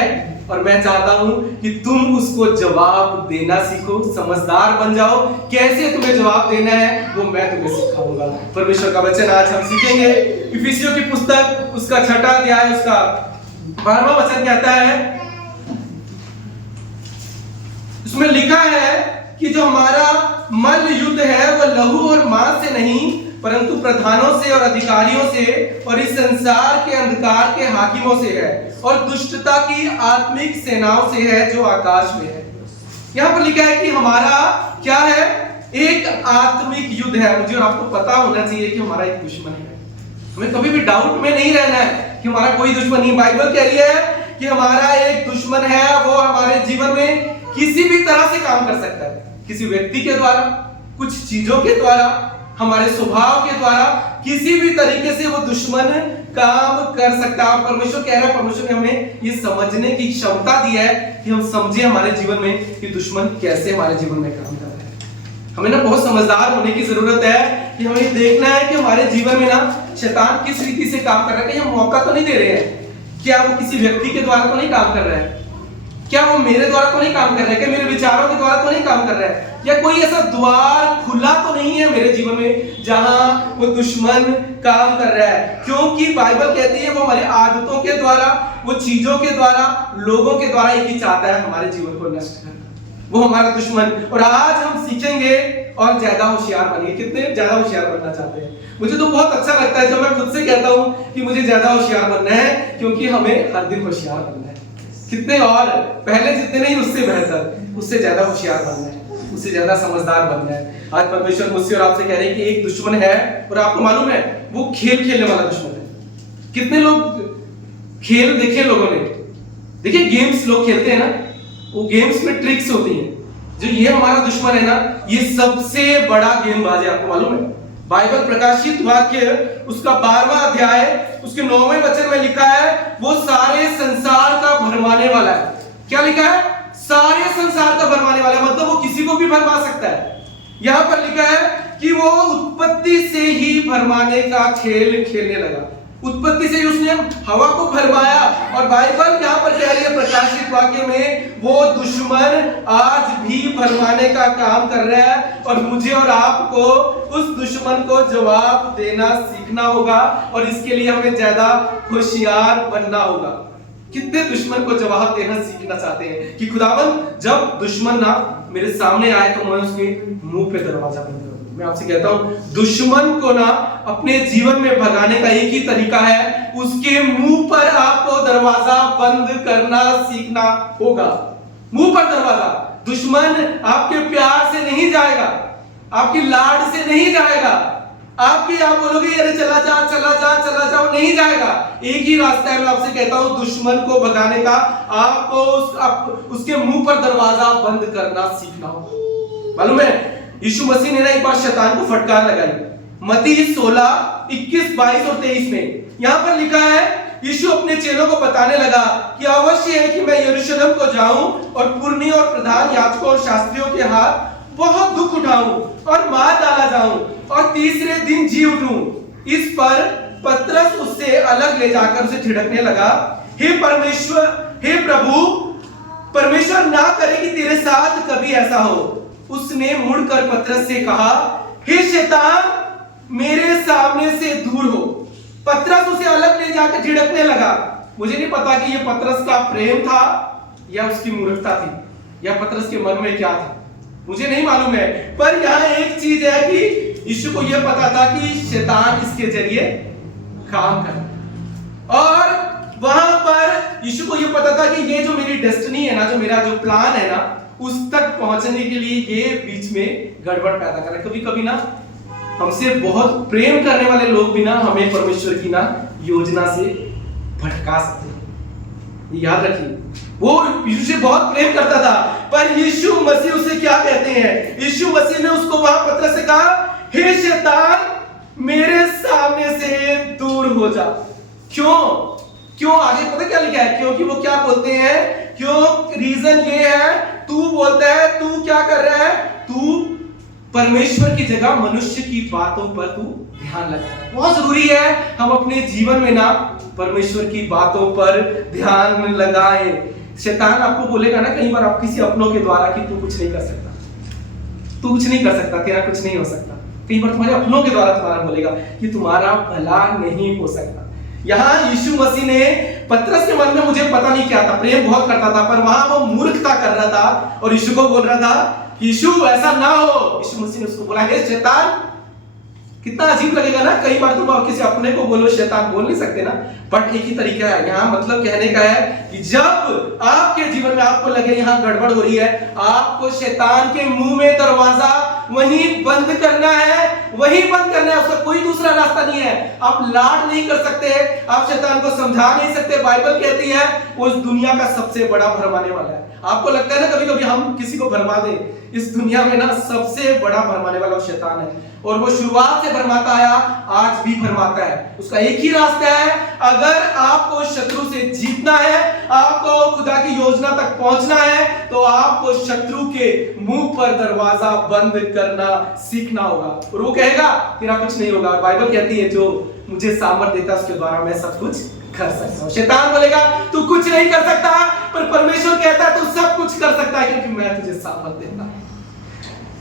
और मैं चाहता हूं कि तुम उसको जवाब देना सीखो, समझदार बन जाओ। कैसे तुम्हें जवाब देना है वो मैं तुम्हें सिखाऊंगा। परमेश्वर का वचन आज हम सीखेंगे। इफिसियों की पुस्तक उसका 6वां अध्याय उसका 12वां वचन कहता है, उसमें लिखा है कि जो हमारा मल्ल युद्ध है वह लहू और मांस से नहीं परंतु प्रधानों से और अधिकारियों से और इस संसार के अंधकार के हाकिमों से है और दुष्टता की आत्मिक सेनाओं से है जो आकाश में है। यहाँ पर लिखा है कि हमारा क्या है, एक आत्मिक युद्ध है। मुझे और आपको पता होना चाहिए कि हमारा एक दुश्मन है। हमें कभी भी डाउट में नहीं रहना है कि हमारा कोई दुश्मन नहीं। बाइबल कह रही है कि हमारा एक दुश्मन है, वो हमारे जीवन में किसी भी तरह से काम कर सकता है, किसी व्यक्ति के द्वारा, कुछ चीजों के द्वारा, हमारे स्वभाव के द्वारा, किसी भी तरीके से वो दुश्मन काम कर सकता है। परमेश्वर कह रहा है, परमेश्वर ने हमें ये समझने की क्षमता दी है कि हम समझे हमारे जीवन में कि दुश्मन कैसे हमारे जीवन में काम कर रहा है। हमें ना बहुत समझदार होने की जरूरत है कि हमें देखना है कि हमारे जीवन में ना शैतान किस रीति से काम कर रहा है। कहीं हम मौका तो नहीं दे रहे हैं? क्या वो किसी व्यक्ति के द्वारा तो नहीं काम कर रहा है? क्या वो मेरे द्वारा तो नहीं काम कर रहा है? क्या मेरे विचारों के द्वारा तो नहीं काम कर रहा है? या कोई ऐसा द्वार खुला तो नहीं है मेरे जीवन में जहां वो दुश्मन काम कर रहा है? क्योंकि बाइबल कहती है वो हमारी आदतों के द्वारा, वो चीजों के द्वारा, लोगों के द्वारा एक ही चाहता है हमारे जीवन को नष्ट करना। वो हमारा दुश्मन। और आज हम सीखेंगे और ज्यादा होशियार बनेंगे। कितने ज्यादा होशियार बनना चाहते हैं? मुझे तो बहुत अच्छा लगता है जब मैं खुद से कहता हूं कि मुझे ज्यादा होशियार बनना है, क्योंकि हमें हर दिन होशियार बनना है। कितने और पहले जितने नहीं उससे बेहतर, उससे ज्यादा होशियार बनना है, उससे ज्यादा समझदार बनना है। आज परमेश्वर मुझसे और आपसे कह रहे हैं कि एक दुश्मन है और आपको मालूम है वो खेल खेलने वाला दुश्मन है। कितने लोग खेल देखे लोगों ने? देखिए गेम्स लोग खेलते हैं ना, वो गेम्स में ट्रिक्स होती हैं। जो ये हमारा दुश्मन है ना, ये सबसे बड़ा गेमबाज है। आपको मालूम है बाइबल प्रकाशित वाक्य उसका 12वां अध्याय उसके 9वें वचन में लिखा है वो सारे संसार का भरमाने वाला है। क्या लिखा है? सारे संसार का भरमाने वाला है, मतलब वो किसी को भी भरमा सकता है। यहां पर लिखा है कि वो उत्पत्ति से ही भरमाने का खेल खेलने लगा। उत्पत्ति से ही उसने हवा को भरमाया। और बाइबल यहां पर कह रही है प्रकाशित वाक्य में वो दुश्मन आज भी भरमाने का काम कर रहा है, और मुझे और आपको उस दुश्मन को जवाब देना सीखना होगा, और इसके लिए हमें ज्यादा होशियार बनना होगा। कितने दुश्मन को जवाब देना सीखना चाहते हैं कि खुदावन जब दुश्मन ना मेरे सामने आए तो मैं उसके मुंह पे दरवाजा बंद करूं। मैं आपसे कहता हूं दुश्मन को ना अपने जीवन में भगाने का एक ही तरीका है, उसके मुंह पर आपको दरवाजा बंद करना सीखना होगा। मुंह पर दरवाजा। दुश्मन आपके प्यार से नहीं जाएगा, आपकी लाड से नहीं जाएगा, आपकी आप बोलोगे अरे चला जा चला जा चला जा, नहीं जाएगा। एक ही रास्ता है, मैं आपसे कहता हूं दुश्मन को भगाने का, आपको उसके मुंह पर दरवाजा बंद करना सीखना होगा। मालूम है यीशु मसीह ने ना एक बार शैतान को फटकार लगाई। मत्ती 16, 21, 22 और 23 में यहां पर लिखा है यीशु अपने चेलों को बताने लगा कि अवश्य है कि मैं यरूशलेम को जाऊं और पुरनी और प्रधान याजकों और शास्त्रियों के हाथ बहुत दुख उठाऊं और मार डाला जाऊं और तीसरे दिन जी उठूं। इस पर पतरस उससे अलग ले जाकर उसे झिड़कने लगा, हे परमेश्वर, हे प्रभु, परमेश्वर ना करे कि तेरे साथ कभी ऐसा हो। उसने मुड़कर पतरस से कहा, हे शैतान, मेरे सामने से दूर हो। पतरस उसे अलग ले जाकर झिड़कने लगा। मुझे नहीं पता कि यह पतरस का प्रेम था या उसकी मूर्खता थी या पतरस के मन में क्या था, मुझे नहीं मालूम है। पर यहां एक चीज है कि यीशु को यह पता था कि शैतान इसके जरिए काम कर, और वहां पर यीशु को यह पता था कि ये जो मेरी डेस्टिनी है ना, जो मेरा जो प्लान है ना, उस तक पहुंचने के लिए ये बीच में गड़बड़ पैदा कर रहा है। कभी कभी ना हमसे बहुत प्रेम करने वाले लोग भी ना हमें परमेश्वर की ना योजना से भटका सकते हैं। याद रखिए, वो यीशु से बहुत प्रेम करता था, पर यीशु मसीह उसे क्या कहते हैं? यीशु मसीह ने उसको वहां पतरस से कहा, हे शैतान, मेरे सामने से दूर हो जा। क्यों? क्यों? आगे पता क्या लिखा है? क्योंकि वो क्या बोलते हैं? क्यों? रीजन ये है, तू बोलता है, तू क्या कर रहा है? तू परमेश्वर की जगह मनुष्य की बातों पर तू ध्यान लगा। बहुत जरूरी है हम अपने जीवन में ना परमेश्वर की बातों पर ध्यान लगाएं। शैतान आपको बोलेगा ना कई बार आप किसी अपनों के द्वारा कि तू कुछ नहीं कर सकता, तू कुछ नहीं कर सकता, तेरा कुछ नहीं हो सकता। कई बार तुम्हारे अपनों के द्वारा तुम्हारा बोलेगा कि तुम्हारा भला नहीं हो सकता। यहाँ यीशु मसीह ने पतरस के मन में मुझे पता नहीं क्या था, प्रेम बहुत करता था, पर वहां वो मूर्खता कर रहा था और यीशु को बोल रहा था यीशु ऐसा ना हो। यीशु मसीह ने उसको बोला, हे शैतान। कितना अजीब लगेगा ना, कई बार तुम किसी अपने को बोलो शैतान, बोल नहीं सकते ना, बट एक ही तरीका है। यहाँ मतलब कहने का है कि जब आपके जीवन में आपको लगे यहाँ गड़बड़ हो रही है, आपको शैतान के मुंह में दरवाजा वहीं बंद करना है, वहीं बंद करना है। उसका कोई दूसरा रास्ता नहीं है। आप लाड नहीं कर सकते, आप शैतान को समझा नहीं सकते। बाइबल कहती है वो इस दुनिया का सबसे बड़ा भरमाने वाला है। आपको लगता है ना कभी कभी हम किसी को भरमा दें, इस दुनिया में ना सबसे बड़ा भरमाने वाला शैतान है, और वो शुरुआत से भरमाता आया, आज भी भरमाता है। उसका एक ही रास्ता है, अगर आपको शत्रु से जीतना है, आपको खुदा की योजना तक पहुंचना है, तो आपको शत्रु के मुंह पर दरवाजा बंद करना सीखना होगा। और वो कहेगा तेरा कुछ नहीं होगा। बाइबल कहती है जो मुझे सामर्थ देता है उसके द्वारा मैं सब कुछ कर सकता हूं। शैतान बोलेगा तू कुछ नहीं कर सकता, पर परमेश्वर कहता है तू सब कुछ कर सकता है क्योंकि मैं तुझे सामर्थ देता हूं।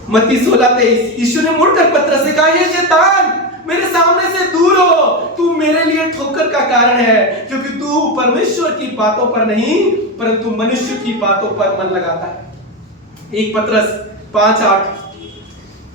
मत्ती 16:23 यीशु ने मुड़कर पतरस से कहा, ये शैतान, मेरे सामने से दूर हो, तू मेरे लिए ठोकर का कारण है, क्योंकि तू परमेश्वर की बातों पर नहीं परंतु मनुष्य की बातों पर मन लगाता है। 1 पतरस 5:8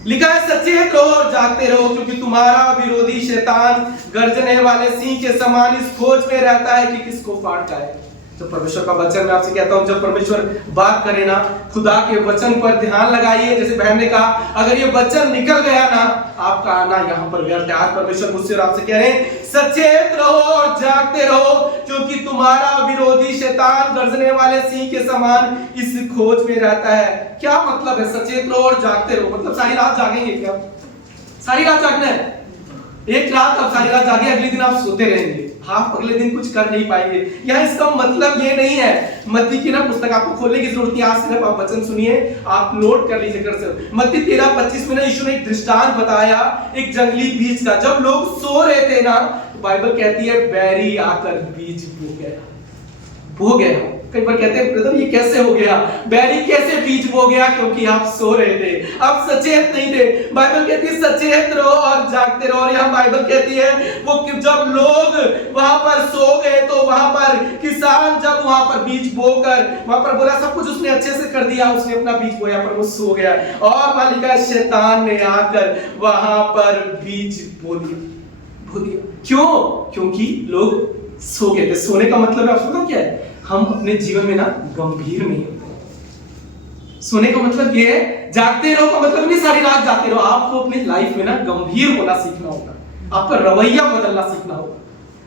लिखा है, सचेत रहो और जागते रहो, क्योंकि तुम्हारा विरोधी शैतान गर्जने वाले सिंह के समान इस खोज में रहता है कि किसको फाड़ जाए। तो परमेश्वर का वचन मैं आपसे कहता हूं, जब परमेश्वर बात करे ना, खुदा के वचन पर ध्यान लगाइए। जैसे बहन ने कहा, अगर ये वचन निकल गया ना, आपका आना यहाँ पर व्यर्थ है। आज परमेश्वर मुझसे और आपसे कह रहे हैं, सचेत रहो और जागते रहो, क्योंकि तुम्हारा विरोधी शैतान गर्जने वाले सिंह के समान इस खोज में रहता है। क्या मतलब है सचेत रहो और जागते रहो? मतलब सारी रात जागेंगे क्या? सारी रात जागना है। एक रात आप सारी रात जागे, अगले दिन आप सोते रहेंगे, आप अगले दिन कुछ कर नहीं पाएंगे। यहाँ इसका मतलब ये नहीं है। मत्ती की ना पुस्तक आपको खोलने की जरूरत नहीं, आज सिर्फ आप वचन सुनिए, आप नोट कर लीजिए कर से। मत्ती 13:25 में ना यीशु ने एक दृष्टांत बताया एक जंगली बीज का। जब लोग सो रहे थे ना, तो बाइबल कहती है बैरी आकर बीज बो गया। कई बार कहते हैं ब्रदर ये कैसे हो गया, बैरी कैसे बीज बो गया? क्योंकि आप सो रहे थे, आप सचेत नहीं थे। बाइबल कहती है सचेत रहो और जागते रहो। और यहाँ बाइबल कहती है वो जब लोग वहां पर सो गए तो वहां पर किसान जब वहां पर बीज बोकर वहां पर बोला, सब कुछ उसने अच्छे से कर दिया, उसने अपना बीज बोया, पर वो सो गया और मालिका शैतान ने आकर वहां पर बीज बो दिया। क्यों? क्योंकि लोग सो गए थे। सोने का मतलब है, आप सुनो क्या है, हम अपने जीवन में ना गंभीर नहीं होते। सोने का मतलब ये है, जागते रहो का मतलब नहीं सारी रात जागते रहो। आपको अपनी लाइफ में ना गंभीर होना सीखना होगा, आपका रवैया बदलना सीखना होगा।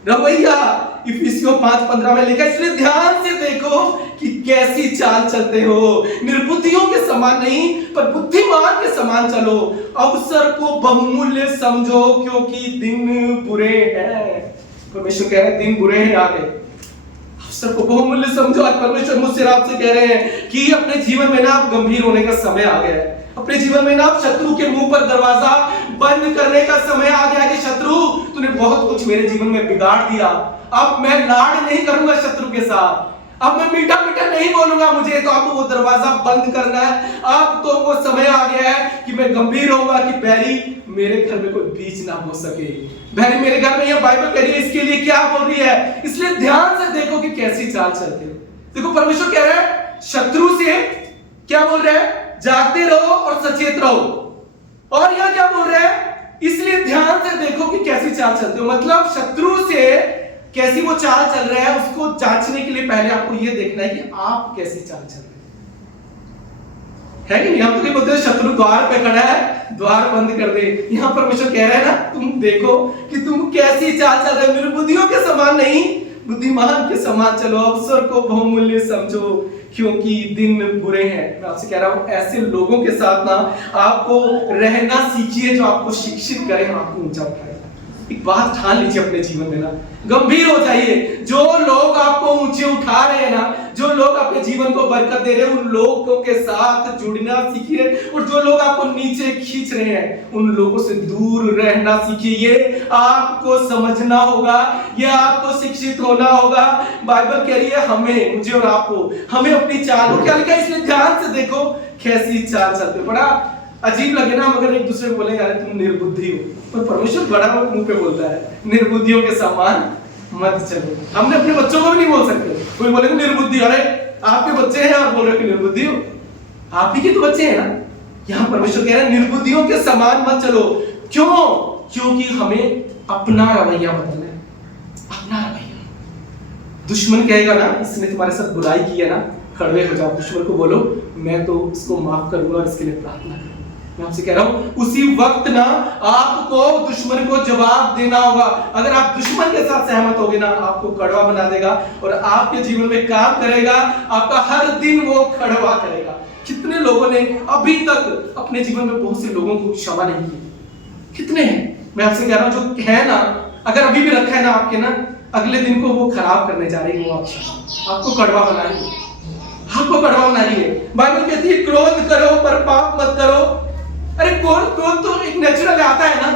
रवैया इफिसियों 5:15 में लिखा, इसलिए ध्यान से देखो कि कैसी चाल चलते हो, निर्बुद्धियों के समान नहीं पर बुद्धिमान के समान चलो, अवसर को बहुमूल्य समझो क्योंकि दिन बुरे हैं। परमेश्वर कह रहे हैं दिन बुरे हैं, आगे अवसर को बहुमूल्य समझो। आज परमेश्वर मुझसे आपसे कह रहे हैं कि अपने जीवन में ना आप गंभीर होने का समय आ गया है। अपने जीवन में ना आप शत्रु के मुंह पर दरवाजा बंद करने का समय आ गया कि शत्रु तूने बहुत कुछ मेरे जीवन में बिगाड़ दिया, अब मैं लाड नहीं करूंगा शत्रु के साथ, अब मैं मीठा मीठा नहीं बोलूंगा, मुझे तो आपको वो दरवाजा बंद करना है। अब तो वो समय आ गया है कि मैं गंभीर होऊंगा कि बैरी मेरे घर में कोई बीज ना हो सके। बैरी मेरे घर में, ये बाइबल कह रही है, इसके लिए क्या बोल रही है, इसलिए ध्यान से देखो कि कैसी चाल चलते हो। देखो परमेश्वर कह रहा है शत्रु से क्या बोल रहा है, जागते रहो और सचेत रहो। और यहां क्या बोल रहा है, इसलिए ध्यान से देखो कि कैसी चाल चलते हो। मतलब शत्रु से कैसी वो चाल चल रहा है उसको जांचने के लिए पहले आपको ये देखना है कि आप कैसी चाल चल रहे है कि नहीं। हम तो नहीं बोलते शत्रु द्वार पे खड़ा है, द्वार बंद कर दे। यहां परमेश्वर कह रहा है ना, तुम देखो कि तुम कैसी चाल चल रहे हो, निर्बुद्धियों के समान नहीं बुद्धिमान के समान चलो, अवसर को बहुमूल्य समझो क्योंकि दिन बुरे हैं। मैं आपसे कह रहा हूं ऐसे लोगों के साथ ना आपको रहना सीखिए जो आपको शिक्षित करें, आपको ऊंचा उठाए। एक बात ठान लीजिए अपने जीवन में ना, गंभीर हो जाइए। जो लोग आपको ऊंचे उठा रहे हैं ना, जो लोग आपके जीवन को बरकत दे रहे हैं, उन लोगों के साथ जुड़ना सीखिए। और जो लोग आपको नीचे खींच रहे हैं उन लोगों से दूर रहना सीखिए। ये आपको समझना होगा, ये आपको शिक्षित होना होगा। बाइबल कह रही है हमें, मुझे और आपको, हमें अपनी चाल को क्या लिखा है, इसलिए ध्यान से देखो कैसी चाल चलते। बड़ा अजीब लगे ना मगर एक दूसरे को बोलेंगे अरे तुम निर्बुद्धि हो, पर परमेश्वर बड़ा मुंह पे बोलता है निर्बुद्धियों के समान मत चलो। हमने अपने बच्चों को भी नहीं बोल सकते। कोई बोलेगा निर्बुद्धि, अरे आपके बच्चे हैं और बोल रहे हो कि निर्बुद्धि हो, आप ही के तो बच्चे हैं ना। यहाँ परमेश्वर कह रहे हैं निर्बुद्धियों के समान मत चलो। क्यों? क्योंकि हमें अपना रवैया बदलना है, अपना रवैया। दुश्मन कहेगा ना इसने तुम्हारे साथ बुराई की है ना, कड़वे हो जाओ, दुश्मन को बोलो मैं तो इसको माफ करूंगा और इसके लिए प्रार्थना करूंगा। मैं आपसे कह रहा हूं उसी वक्त ना आपको दुश्मन को जवाब देना होगा। अगर आप दुश्मन के साथ सहमत होगे ना, आपको कड़वा बना देगा और आपके जीवन में काम करेगा, आपका हर दिन वो कड़वा करेगा। कितने लोगों ने अभी तक अपने जीवन में बहुत से लोगों को क्षमा नहीं की, कितने हैं। मैं आपसे कह रहा हूं जो है ना, अगर अभी भी रखा है ना आपके ना, अगले दिन को वो खराब करने जा रही है, वो आपको कड़वा बना रही है, आपको कड़वा बना रही है। बाइबल कहती है क्रोध करो पर पाप मत करो। अरे क्रोध तो एक नेचुरल आता है ना,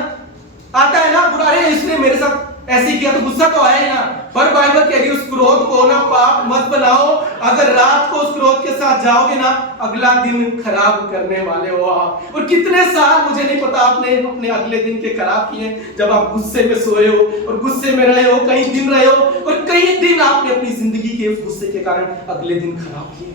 अरे इसने मेरे साथ ऐसे किया तो गुस्सा तो आया ही ना। पर बाइबल कह रही है उस क्रोध को ना पाप मत बनाओ। अगर रात को उस क्रोध के साथ जाओगे ना, अगला दिन खराब करने वाले हो आप। और कितने साल मुझे नहीं पता आपने अपने अगले दिन के खराब किए, जब आप गुस्से में सोए हो और गुस्से में रहे हो, कई दिन रहे हो और कई दिन आपने अपनी जिंदगी के उस गुस्से के कारण अगले दिन खराब किए।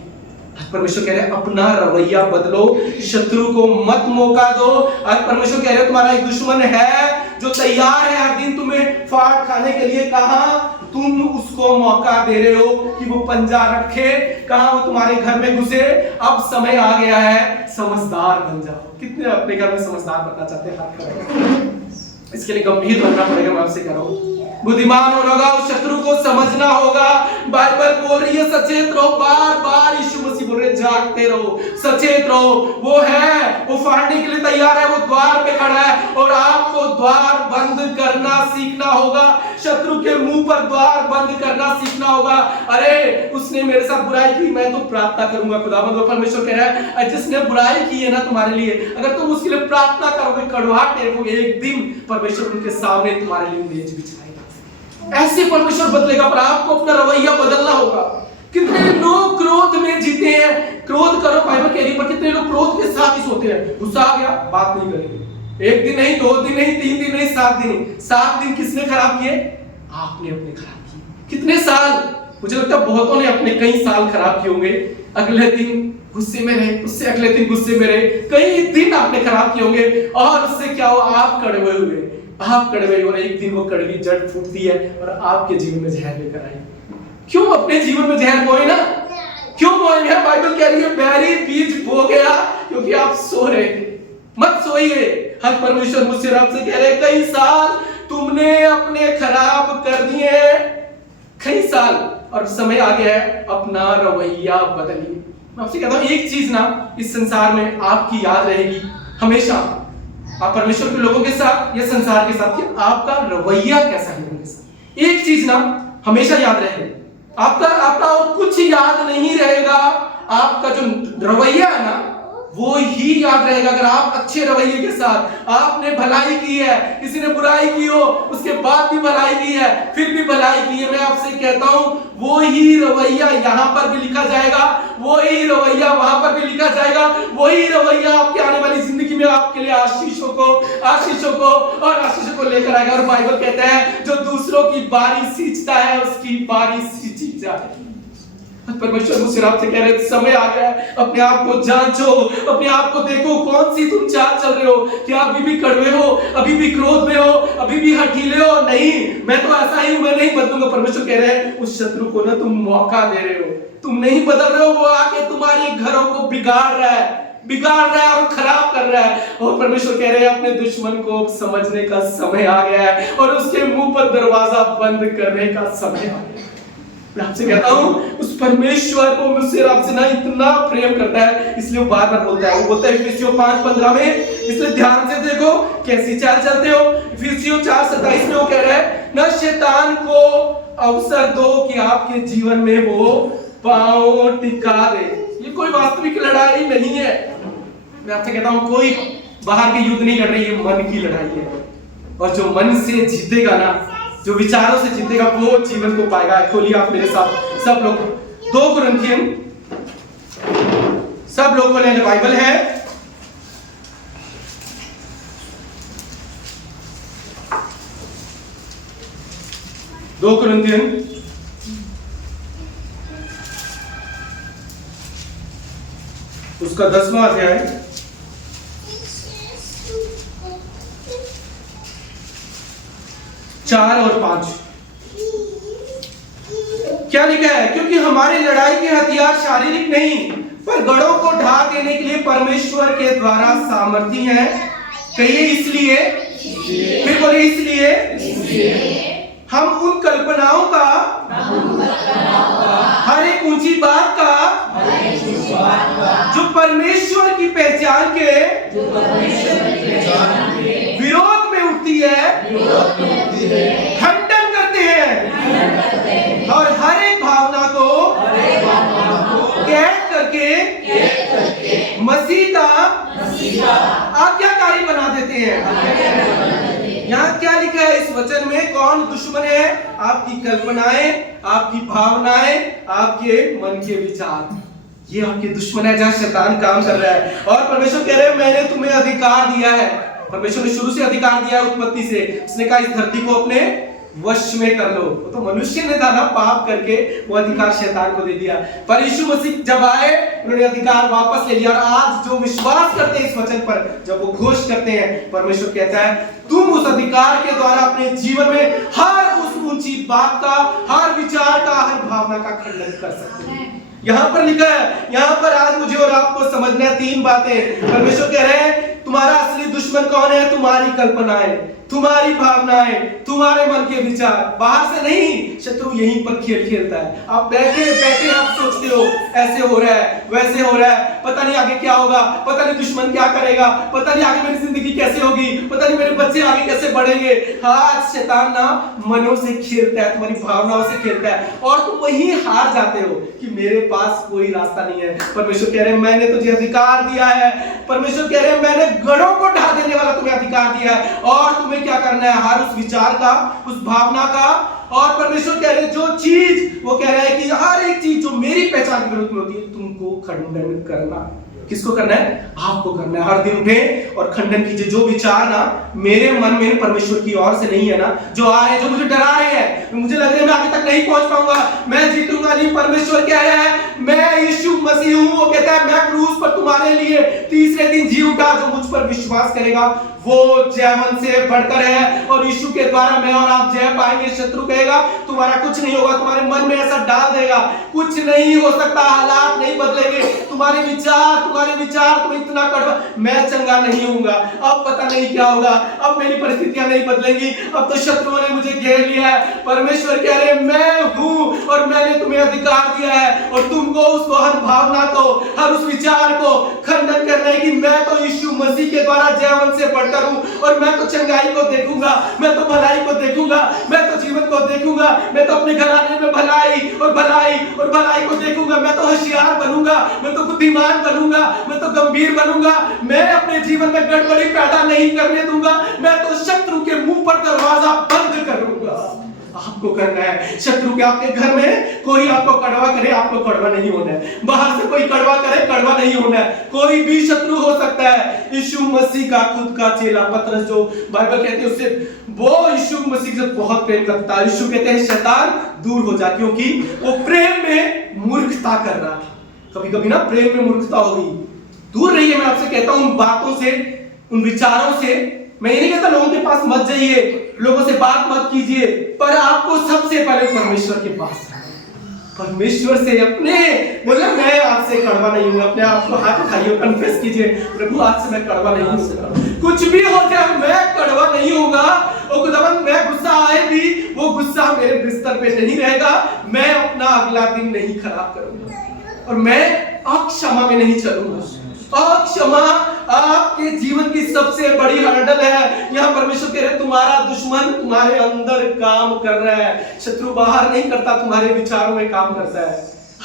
परमेश्वर कह रहे हैं अपना रवैया बदलो, शत्रु को मत मौका दो। आज परमेश्वर कह रहे हैं तुम्हारा एक दुश्मन है जो तैयार है हर दिन तुम्हें फाड़ खाने के लिए। कहां तुम उसको मौका दे रहे हो कि वो पंजा रखे, कहां वो तुम्हारे घर में घुसे। अब समय आ गया है, समझदार बन जाओ। कितने अपने घर में समझदार बनना चाहते हैं, हाथ खड़ा। इसके लिए गंभीर बनना पड़ेगा। मैं आपसे कह रहा हूं बुद्धिमान होगा, उस शत्रु को समझना होगा। बाइबल बोल रही है सचेत रहो, बार बार यीशु मसीह बोल रहे जागते रहो, सचेत रहो। वो है, वो फाड़ने के लिए तैयार है, वो द्वार पे खड़ा है और आपको द्वार बंद करना सीखना होगा। शत्रु के मुंह पर द्वार बंद करना सीखना होगा। अरे उसने मेरे साथ बुराई की, मैं तो प्रार्थना करूंगा। खुदावंद परमेश्वर कह रहा है जिसने बुराई की है ना तुम्हारे लिए, अगर तुम उसके लिए प्रार्थना करोगे, कड़वाहट टेकोगे, एक दिन परमेश्वर उनके सामने तुम्हारे लिए मेज बिछाएगा। ऐसे परमेश्वर बदलेगा, पर आपको अपना रवैया बदलना होगा। कितने लोग क्रोध में जीते हैं, क्रोध करो बाइबल कह रही है, पर कितने लोग क्रोध के साथ ही सोते हैं। गुस्सा आ गया, बात नहीं करेंगे। एक दिन नहीं, 2 दिन नहीं, 3 दिन नहीं, 7 दिन नहीं। 7 दिन किसने खराब किए? आपने अपने खराब किए। कितने साल, मुझे लगता है बहुतों ने अपने कई साल खराब किए होंगे। अगले दिन गुस्से में रहे, उससे अगले दिन गुस्से में रहे, कई दिन आपने खराब किए होंगे और उससे क्या हुआ? आप कड़वे हुए, आप कड़वे, और एक दिन वो कड़वी जड़ फूटती है और आपके जीवन में जहर लेकर आई। क्यों अपने जीवन में जहर बोए ना? क्यों बोए हैं? बाइबल कह रही है बैरी बीज बो गया क्योंकि आप सो रहे थे। मत सोइए। हर परमेश्वर मुझसे आपसे कह रहे कई साल तुमने अपने खराब कर दिए, कई साल, और समय आ गया है अपना रवैया बदलिए। मैं आपसे कहता हूं एक चीज ना इस संसार में आपकी याद रहेगी हमेशा, आप परमेश्वर के लोगों के साथ या संसार के साथ, कि आपका रवैया कैसा है उनके साथ। एक चीज ना हमेशा याद रहे, आपका और कुछ याद नहीं रहेगा, आपका जो रवैया है ना वो ही याद रहेगा। अगर आप अच्छे रवैये के साथ, आपने भलाई की है, किसी ने बुराई की हो उसके बाद भी भलाई की है, फिर भी भलाई की है, मैं आपसे कहता हूं वो ही रवैया यहां पर भी लिखा जाएगा, वो ही रवैया वहां पर भी लिखा जाएगा, वही रवैया आपकी आने वाली जिंदगी में आपके लिए आशीषों को और आशीषों को लेकर आएगा। और बाइबल कहता है जो दूसरों की बारी सींचता है उसकी बारी सींची जाएगी। परमेश्वर मुझसे आपसे कह रहे समय आ गया, अपने आप को जांचो, अपने आप को देखो, कौन सी तुम चाल चल रहे हो? क्या अभी भी कड़वे हो, अभी भी क्रोध में हो, अभी भी हठीले हो? नहीं, मैं तो ऐसा ही हूं, मैं नहीं बदलूंगा। परमेश्वर कह रहे हैं उस शत्रु को ना तुम मौका दे रहे हो, तुम नहीं बदल रहे हो, वो आके तुम्हारे घरों को बिगाड़ रहा है और खराब कर रहा है। और परमेश्वर कह रहे हैं अपने दुश्मन को समझने का समय आ गया है और उसके मुंह पर दरवाजा बंद करने का समय आ गया है। मैं आपसे कहता हूं उस परमेश्वर को मुझसे आपसे ना इतना प्रेम करता है, इसलिए वो बार बार बोलता है। वो बोलता है इफिसियों 5:15 में, इसलिए ध्यान से देखो कैसी चाल चलते हो। इफिसियों 4:27 में वो कह रहा है ना शैतान को अवसर दो कि आपके जीवन में वो पांव टिका दे। ये कोई वास्तविक लड़ाई नहीं है। मैं आपसे कहता हूं कोई बाहर के युद्ध नहीं लड़ रही है, मन की लड़ाई है। और जो मन से जीतेगा ना, जो विचारों से जीतेगा वो जीवन को पाएगा। खोलिए आप मेरे साथ सब लोग 2 कुरिन्थियन, सब लोग खोले बाइबल है। दो कुरिन्थियन उसका 10वां अध्याय, चार और 5 क्या लिखा है? क्योंकि हमारी लड़ाई के हथियार शारीरिक नहीं पर गढ़ों को ढा देने के लिए परमेश्वर के द्वारा सामर्थी हैं। कहिए इसलिए, फिर बोले इसलिए हम उन कल्पनाओं का, हर एक ऊंची बात का जो परमेश्वर की पहचान के विरोध में उठती है खंडन करते हैं और हर एक भावना को कैद करके मसीह का आज्ञाकारी बना देते हैं। यहाँ क्या लिखा है इस वचन में? कौन दुश्मन है? आपकी कल्पनाएं, आपकी भावनाएं, आपके मन के विचार, ये आपके दुश्मन है जहां शैतान काम कर रहा है। और परमेश्वर कह रहे हैं मैंने तुम्हें अधिकार दिया है। परमेश्वर ने शुरू से अधिकार दिया है उत्पत्ति से। उसने कहा इस धरती को अपने वश में कर लो। तो मनुष्य ने दाना पाप करके वो अधिकार शैतान को दे दिया, पर यीशु मसीह जब आए उन्होंने अधिकार वापस ले लिया। और आज जो विश्वास करते हैं इस वचन पर, जब वो घोष करते हैं, परमेश्वर कहता है तुम उस अधिकार के द्वारा अपने जीवन में हर उस ऊंची बात का, हर विचार का, हर भावना का खंडन कर सकते हैं। यहाँ पर लिखा है, यहाँ पर आज मुझे और आपको समझना है 3 बातें। परमेश्वर कह रहे हैं तुम्हारा असली दुश्मन कौन है? तुम्हारी कल्पनाएं। तुम्हारी भावनाएं, तुम्हारे मन के विचार, बाहर से नहीं, शत्रु यहीं पर खेल खेलता है। आप बैठे बैठे आप सोचते हो ऐसे हो रहा है, वैसे हो रहा है, पता नहीं आगे क्या होगा, पता नहीं दुश्मन क्या करेगा, पता नहीं आगे मेरी जिंदगी कैसे होगी, पता नहीं मेरे बच्चे आगे कैसे बढ़ेंगे। आज शैतान ना मनों से खेलता है, तुम्हारी भावनाओं से खेलता है, और तुम वहीं हार जाते हो कि मेरे पास कोई रास्ता नहीं है। परमेश्वर कह रहे हैं मैंने तुझे अधिकार दिया है, परमेश्वर कह रहे हैं मैंने गढ़ों को ढा देने वाला तुम्हें अधिकार दिया है, और तुम्हें क्या करना है, हर उस विचार का, उस भावना का, और परमेश्वर कह रहे हैं जो चीज, वो कह रहा है कि हर एक चीज जो मेरी पहचान के विरुद्ध में होती है तुमको खंडन करना। किसको करना है? आपको करना है। हर दिन उठे और खंडन कीजिए। जो विचार ना मेरे मन में परमेश्वर की ओर से नहीं है ना, जो आ रहे हैं, जो मुझे डरा रहे हैं, मुझे लग रहा है मैं आगे तक नहीं पहुंच पाऊंगा, मैं जीतूंगा नहीं, परमेश्वर कह रहा है मैं यीशु मसीह हूं। वो कहता है मैं क्रूस पर तुम्हारे लिए तीसरे दिन जी उठा, जो मुझ पर विश्वास करेगा वो जयवंत से बढ़कर है, और यीशु के द्वारा मैं और आप जय पाएंगे। शत्रु कहेगा तुम्हारा कुछ नहीं होगा, तुम्हारे मन में ऐसा डाल देगा कुछ नहीं हो सकता, हालात नहीं बदलेंगे, तुम्हारे विचार तुम इतना कड़वा, मैं चंगा नहीं होऊंगा, अब पता नहीं क्या होगा, अब मेरी परिस्थितियां नहीं बदलेंगी, अब तो शत्रुओं ने मुझे घेर लिया है। परमेश्वर कह रहे मैं हूं और मैंने तुम्हें अधिकार दिया है, और तुमको उसको, हर भावना को, हर उस विचार को खंडन करना है कि मैं तो यीशु मसीह के द्वारा जयवंत से बढ़कर हूं, और मैं तो चंगाई को देखूंगा, मैं तो भलाई को देखूंगा, मैं तो जीवन को देखूंगा, मैं तो अपने घराने में भलाई और भलाई को देखूंगा, मैं तो होशियार बनूंगा, मैं तो बुद्धिमान बनूंगा, मैं तो गंभीर बनूंगा, मैं अपने जीवन में गड़बड़ी पैदा नहीं करने दूंगा, मैं तो शत्रु के मुंह पर दरवाजा बंद करूंगा। आपको करना है, शत्रु के आपके घर में कोई आपको कड़वा करे, आपको कड़वा नहीं होना है, बाहर से कोई कड़वा करे, कड़वा नहीं होना है, कोई भी शत्रु हो सकता है। यीशु मसीह का खुद का चेला पतरस, जो बाइबल कहती है उससे, वो यीशु मसीह से बहुत प्रेम करता है। यीशु कहते हैं शैतान दूर हो जा, क्योंकि वो प्रेम में मूर्खता कर रहा था। कभी कभी ना प्रेम में मूर्खता होगी, दूर रहिए। मैं आपसे कहता हूं उन बातों से, उन विचारों से। मैं ये नहीं कहता लोगों के पास मत जाइए, लोगों से बात मत कीजिए, पर आपको सबसे पहले परमेश्वर के पास, परमेश्वर से अपने बोले मैं आपसे कड़वा नहीं हूं, अपने आप को हाथ उठाइए, कन्फेस कीजिए, प्रभु आज से मैं कड़वा नहीं हूं, कुछ भी हो जाए मैं कड़वा नहीं होगा, और खुदावंद मैं गुस्सा आए भी, वो गुस्सा मेरे बिस्तर पे नहीं रहेगा, मैं अपना अगला दिन नहीं खराब करूंगा, और मैं अक्षमा में नहीं चलूंगा। अक्षमा आपके जीवन की सबसे बड़ी हर्डल है। यहाँ परमेश्वर कह रहे तुम्हारा दुश्मन तुम्हारे अंदर काम कर रहा है, शत्रु बाहर नहीं करता, तुम्हारे विचारों में काम करता है।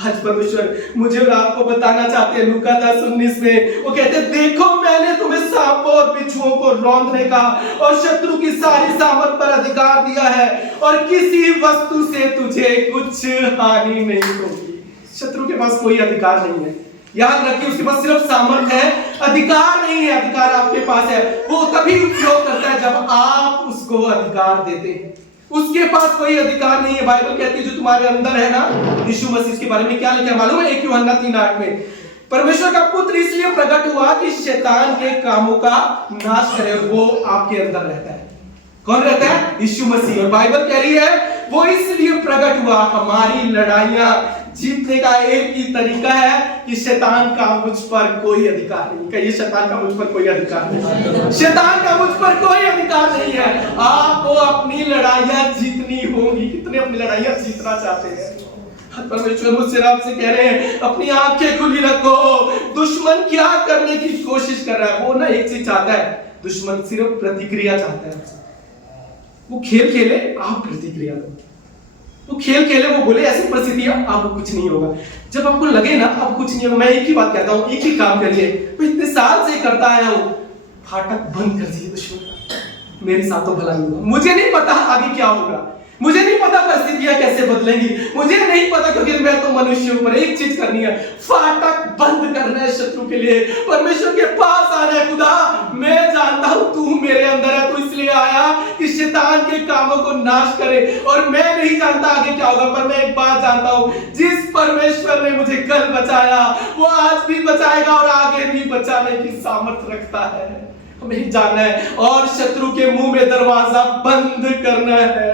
आज परमेश्वर मुझे और आपको बताना चाहते हैं, लूका 10:19 में वो कहते हैं देखो मैंने तुम्हें सांपों और बिच्छुओं को रौंदने का और शत्रु की सारी सामर्थ पर अधिकार दिया है, और किसी वस्तु से तुझे कुछ हानि नहीं होगी। शत्रु के पास कोई अधिकार नहीं है, याद रखिए, उसके पास सिर्फ सामर्थ्य है, अधिकार नहीं है। अधिकार आपके पास है, वो तभी उपयोग करता है जब आप उसको अधिकार देते हैं। उसके पास कोई अधिकार नहीं है। बाइबल कहती है जो तुम्हारे अंदर है ना, यीशु मसीह के बारे में क्या लिखा है मालूम है? 1 यूहन्ना 3:8 में परमेश्वर का पुत्र इसलिए प्रकट हुआ कि शैतान के कामों का नाश करे, और वो आपके अंदर रहता है। कौन रहता है? यीशु मसीह। और बाइबल कह रही है वो इसलिए प्रकट हुआ, हमारी लड़ाइयां जीतने का एक ही तरीका है कि शैतान का मुझ पर कोई अधिकार नहीं। कहिए शैतान का मुझ पर कोई अधिकार नहीं, शैतान का मुझ पर कोई अधिकार नहीं है। आपको अपनी लड़ाइयां जीतनी होगी। कितने अपनी लड़ाइयां जीतना चाहते हैं? परमेश्वर मुझसे आपसे कह रहे हैं अपनी आंखें खुली रखो। दुश्मन क्या करने की कोशिश कर रहा है? वो ना एक चीज चाहता है, दुश्मन सिर्फ प्रतिक्रिया चाहता है। वो खेल खेले, आप प्रतिक्रिया दो। वो खेल खेले, वो बोले ऐसी परिस्थितियां, आपको कुछ नहीं होगा। जब आपको लगे ना आपको कुछ नहीं होगा, मैं एक ही बात कहता हूं, एक ही काम करिए। मैं इतने साल से करता आया हूं, फाटक बंद कर दिए दुश्मन, मेरे साथ तो भला ही होगा। मुझे नहीं पता आगे क्या होगा, मुझे नहीं पता परिस्थितियां कैसे बदलेंगी, मुझे नहीं पता, क्योंकि मैं तो मनुष्य हूं। पर एक चीज करनी है, फाटक बंद करना है शत्रु के लिए, परमेश्वर के पास आना है। खुदा मैं जानता हूं तू मेरे अंदर है, तू इसलिए आया कि शैतान के कामों को नाश करे, और मैं नहीं जानता आगे क्या होगा, पर मैं एक बात जानता हूं, जिस परमेश्वर ने मुझे कल बचाया वो आज भी बचाएगा और आगे भी बचाने की सामर्थ रखता है। हमें जानना है और शत्रु के मुंह में दरवाजा बंद करना है।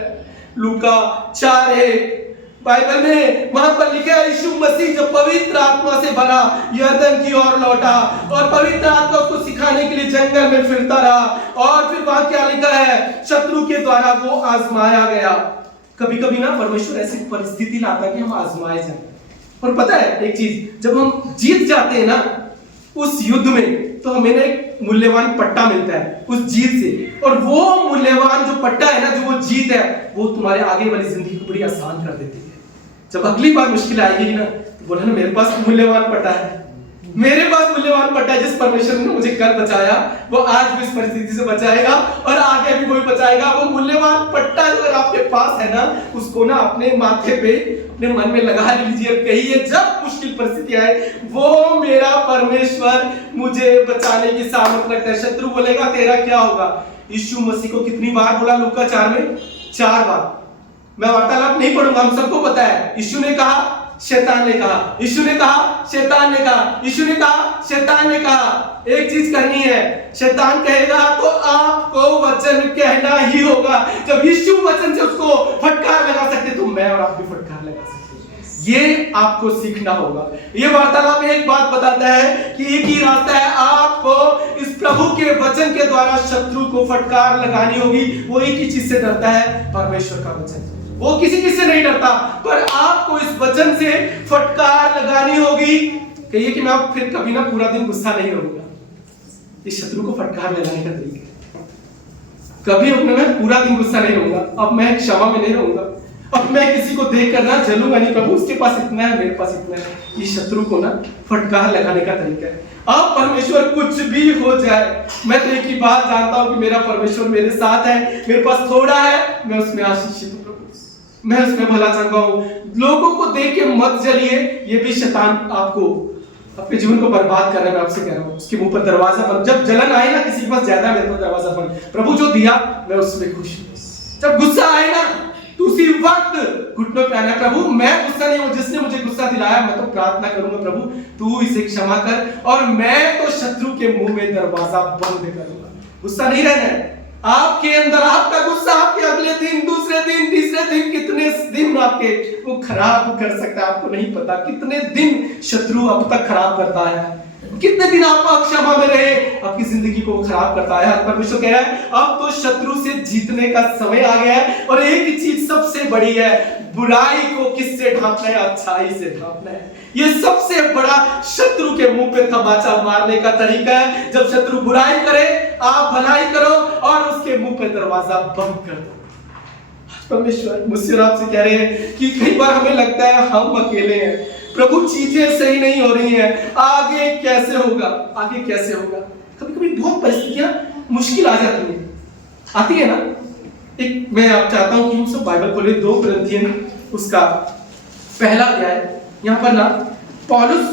लूका 4:1 बाइबल में वहां पर लिखा है यीशु मसीह जब पवित्र आत्मा से भरा, यरदन की ओर लौटा और पवित्र आत्मा उसको सिखाने के लिए जंगल में फिरता रहा। और फिर वहां क्या लिखा है, शत्रु के द्वारा वो आजमाया गया। कभी कभी ना परमेश्वर ऐसी परिस्थिति लाता है कि हम आजमाए जाए। और पता है एक चीज, जब हम जीत जाते हैं ना उस युद्ध में, तो हमें ना एक मूल्यवान पट्टा मिलता है उस जीत से। और वो मूल्यवान जो पट्टा है ना, जो वो जीत है, वो तुम्हारे आगे वाली जिंदगी को बड़ी आसान कर देती है। जब अगली बार मुश्किल आएगी ना, तो बोला ना मेरे पास मूल्यवान पट्टा है, मेरे पास मूल्यवान पट्टा है। जिस परमेश्वर ने मुझे कल बचाया, वो आज भी इस परिस्थिति से बचाएगा और आगे भी कोई बचाएगा। वो मूल्यवान पट्टा अगर आपके पास है ना, उसको ना अपने माथे पे, अपने मन में लगा लीजिए, कहिए जब मुश्किल परिस्थिति आए, वो मेरा परमेश्वर मुझे बचाने की सामर्थ रखता है। शत्रु बोलेगा तेरा क्या होगा। यीशु मसीह को कितनी बार बोला लूका 4 में? 4 बार। मैं वार्तालाप नहीं पढ़ूंगा, हम सबको पता है। यीशु ने कहा, शैतान ने कहा, यीशु ने कहा, शैतान ने कहा, यीशु ने कहा, शैतान ने कहा। एक चीज करनी है, शैतान कहेगा तो आपको वचन कहना ही होगा। जब यीशु वचन से उसको फटकार लगा सकते, तो मैं और आप भी फटकार लगा सकते। ये आपको सीखना होगा। ये वार्तालाप एक बात बताता है कि एक ही रास्ता है, आपको इस प्रभु के वचन के द्वारा शत्रु को फटकार लगानी होगी। वो एक ही चीज से डरता है, परमेश्वर का वचन। वो किसी चीज से नहीं डरता, पर आपको इस वचन से फटकार लगानी होगी। कहिए कि मैं अब फिर कभी ना पूरा दिन गुस्सा नहीं रहूंगा। इस शत्रु को फटकार लगाने का तरीका, कभी अपने में पूरा दिन गुस्सा नहीं रहूंगा, अब मैं क्षमा में नहीं रहूंगा, अब मैं किसी को देख कर ना जलूंगा नहीं, प्रभु उसके पास इतना है, मेरे पास इतना है। ये शत्रु को ना फटकार लगाने का तरीका है। अब परमेश्वर कुछ भी हो जाए, मैं तो एक ही बात जानता हूं कि मेरा परमेश्वर मेरे साथ है। मेरे पास थोड़ा है, मैं उसमें आशीषित हूं, मैं उसमें भला चंगा हूं। लोगों को देख के मत जलिए, ये भी शैतान आपको अपने जीवन को बर्बाद कर रहा है। मैं आपसे कह रहा हूं, उसके मुंह पर दरवाजा बंद। जब जलन आए ना किसी के पास ज्यादा, मेरे पास दरवाजा बंद। प्रभु जो दिया मैं उसमें खुश हूं। जब गुस्सा आए ना, तो उसी वक्त घुटनों पे आना, प्रभु मैं गुस्सा नहीं हूं, जिसने मुझे गुस्सा दिलाया मैं तो प्रार्थना करूंगा, प्रभु तू इसे क्षमा कर, और मैं तो शत्रु के मुंह में दरवाजा बंद करूंगा। गुस्सा नहीं रहना है आपके अंदर। आपका गुस्सा आपके अगले दिन, दूसरे दिन, तीसरे दिन, कितने दिन आपके वो खराब कर सकता है, आपको नहीं पता। कितने दिन शत्रु अब तक खराब करता है, कितने दिन आप अक्षमा में रहे, आपकी जिंदगी को खराब करता है। परमेश्वर कह रहा है अब तो शत्रु से जीतने का समय आ गया है। और एक ही चीज सबसे बड़ी है, बुराई को किससे ढांपना है? अच्छाई से ढांपना है। ये सबसे बड़ा शत्रु के मुंह पे तमाचा मारने का तरीका है। जब शत्रु बुराई करे, आप भलाई करो और उसके मुंह पे दरवाजा बंद कर दो। परमेश्वर मुझसे और आपसे कह रहे हैं कि कई बार हमें लगता है हम अकेले हैं, प्रभु चीजें सही नहीं हो रही हैं, आगे कैसे होगा, आगे कैसे होगा। कभी कभी बहुत परिस्थितियां मुश्किल आ जाती हैं, आती है ना। एक मैं आप चाहता हूं कि हम सब बाइबल खोले 2 कुरिन्थियन उसका पहला अध्याय। यहाँ पर ना पौलुस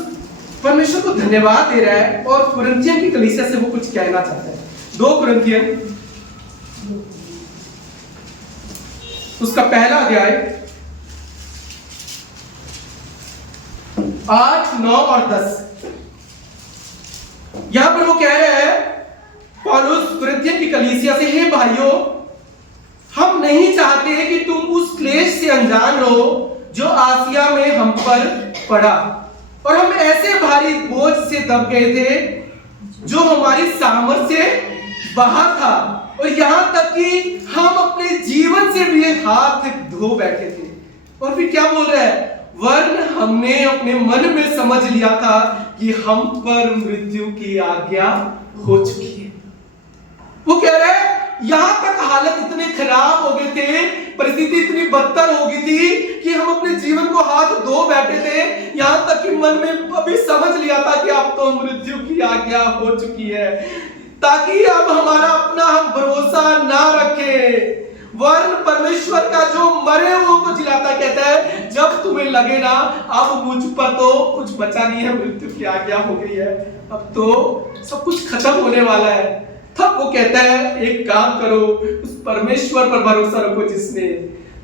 परमेश्वर को धन्यवाद दे रहा है और कुरिन्थियन की कलीसिया से वो कुछ कहना चाहता है। 2 कुरिन्थियन उसका पहला अध्याय 8, 9 और 10। यहां पर वो कह रहे हैं पौलुस कुरिन्थियन की कलीसिया से, हे भाइयों, हम नहीं चाहते कि तुम उस क्लेश से अनजान रहो जो आसिया में हम पर पड़ा, और हम ऐसे भारी बोझ से दब गए थे जो हमारी सामर्थ्य से बाहर था, और यहां तक कि हम अपने जीवन से भी हाथ धो बैठे थे। और फिर क्या बोल रहा है, वरन हमने अपने मन में समझ लिया था कि हम पर मृत्यु की आज्ञा हो चुकी है। वो कह रहे हैं यहां तक हालत इतने खराब हो गए थे, परिस्थिति इतनी बदतर हो गई थी कि हम अपने जीवन को हाथ धो बैठे थे। यहां तक कि मन में अभी समझ लिया था कि अब तो मृत्यु की आज्ञा हो चुकी है, ताकि अब हमारा अपना हम भरोसा ना रखें, वरन परमेश्वर का जो मरे हुओं को जिलाता। कहता है जब तुम्हें लगे ना अब मुझ पर तो कुछ बचा नहीं है, मृत्यु की आज्ञा हो गई है, अब तो सब कुछ खत्म होने वाला है, तब वो कहता है एक काम करो, उस परमेश्वर पर भरोसा रखो जिसने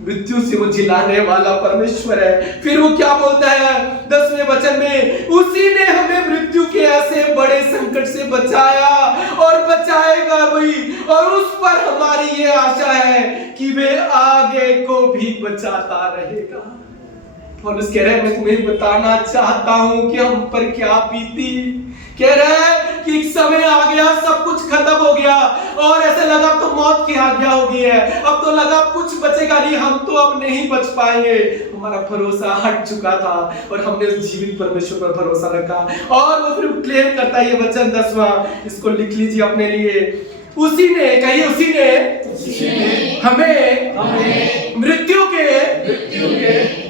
मृत्यु से वो जिलाने वाला परमेश्वर है। फिर वो क्या बोलता है 10वें वचन में, उसी ने हमें मृत्यु के ऐसे बड़े संकट से बचाया और बचाएगा भी, और उस पर हमारी ये आशा है कि वे आगे को भी बचाता रहेगा। पौलुस कह रहा है मैं तुम्हें बताना चाहता हूं कि हम पर क्या बीती। कह रहा है कि एक समय आ गया, सब कुछ खत्म हो गया और ऐसे लगा तो मौत की आज्ञा हो गई है, अब तो लगा कुछ बचेगा नहीं, हम तो अब नहीं बच पाएंगे। हमारा भरोसा हट चुका था और हमने उस जीवित परमेश्वर पर भरोसा रखा। और वो फिर क्लेम करता है, ये वचन 10वां, इसको लिख लीजिए अपने लिए। उसी ने, कहिए उसी ने हमें मृत्यु के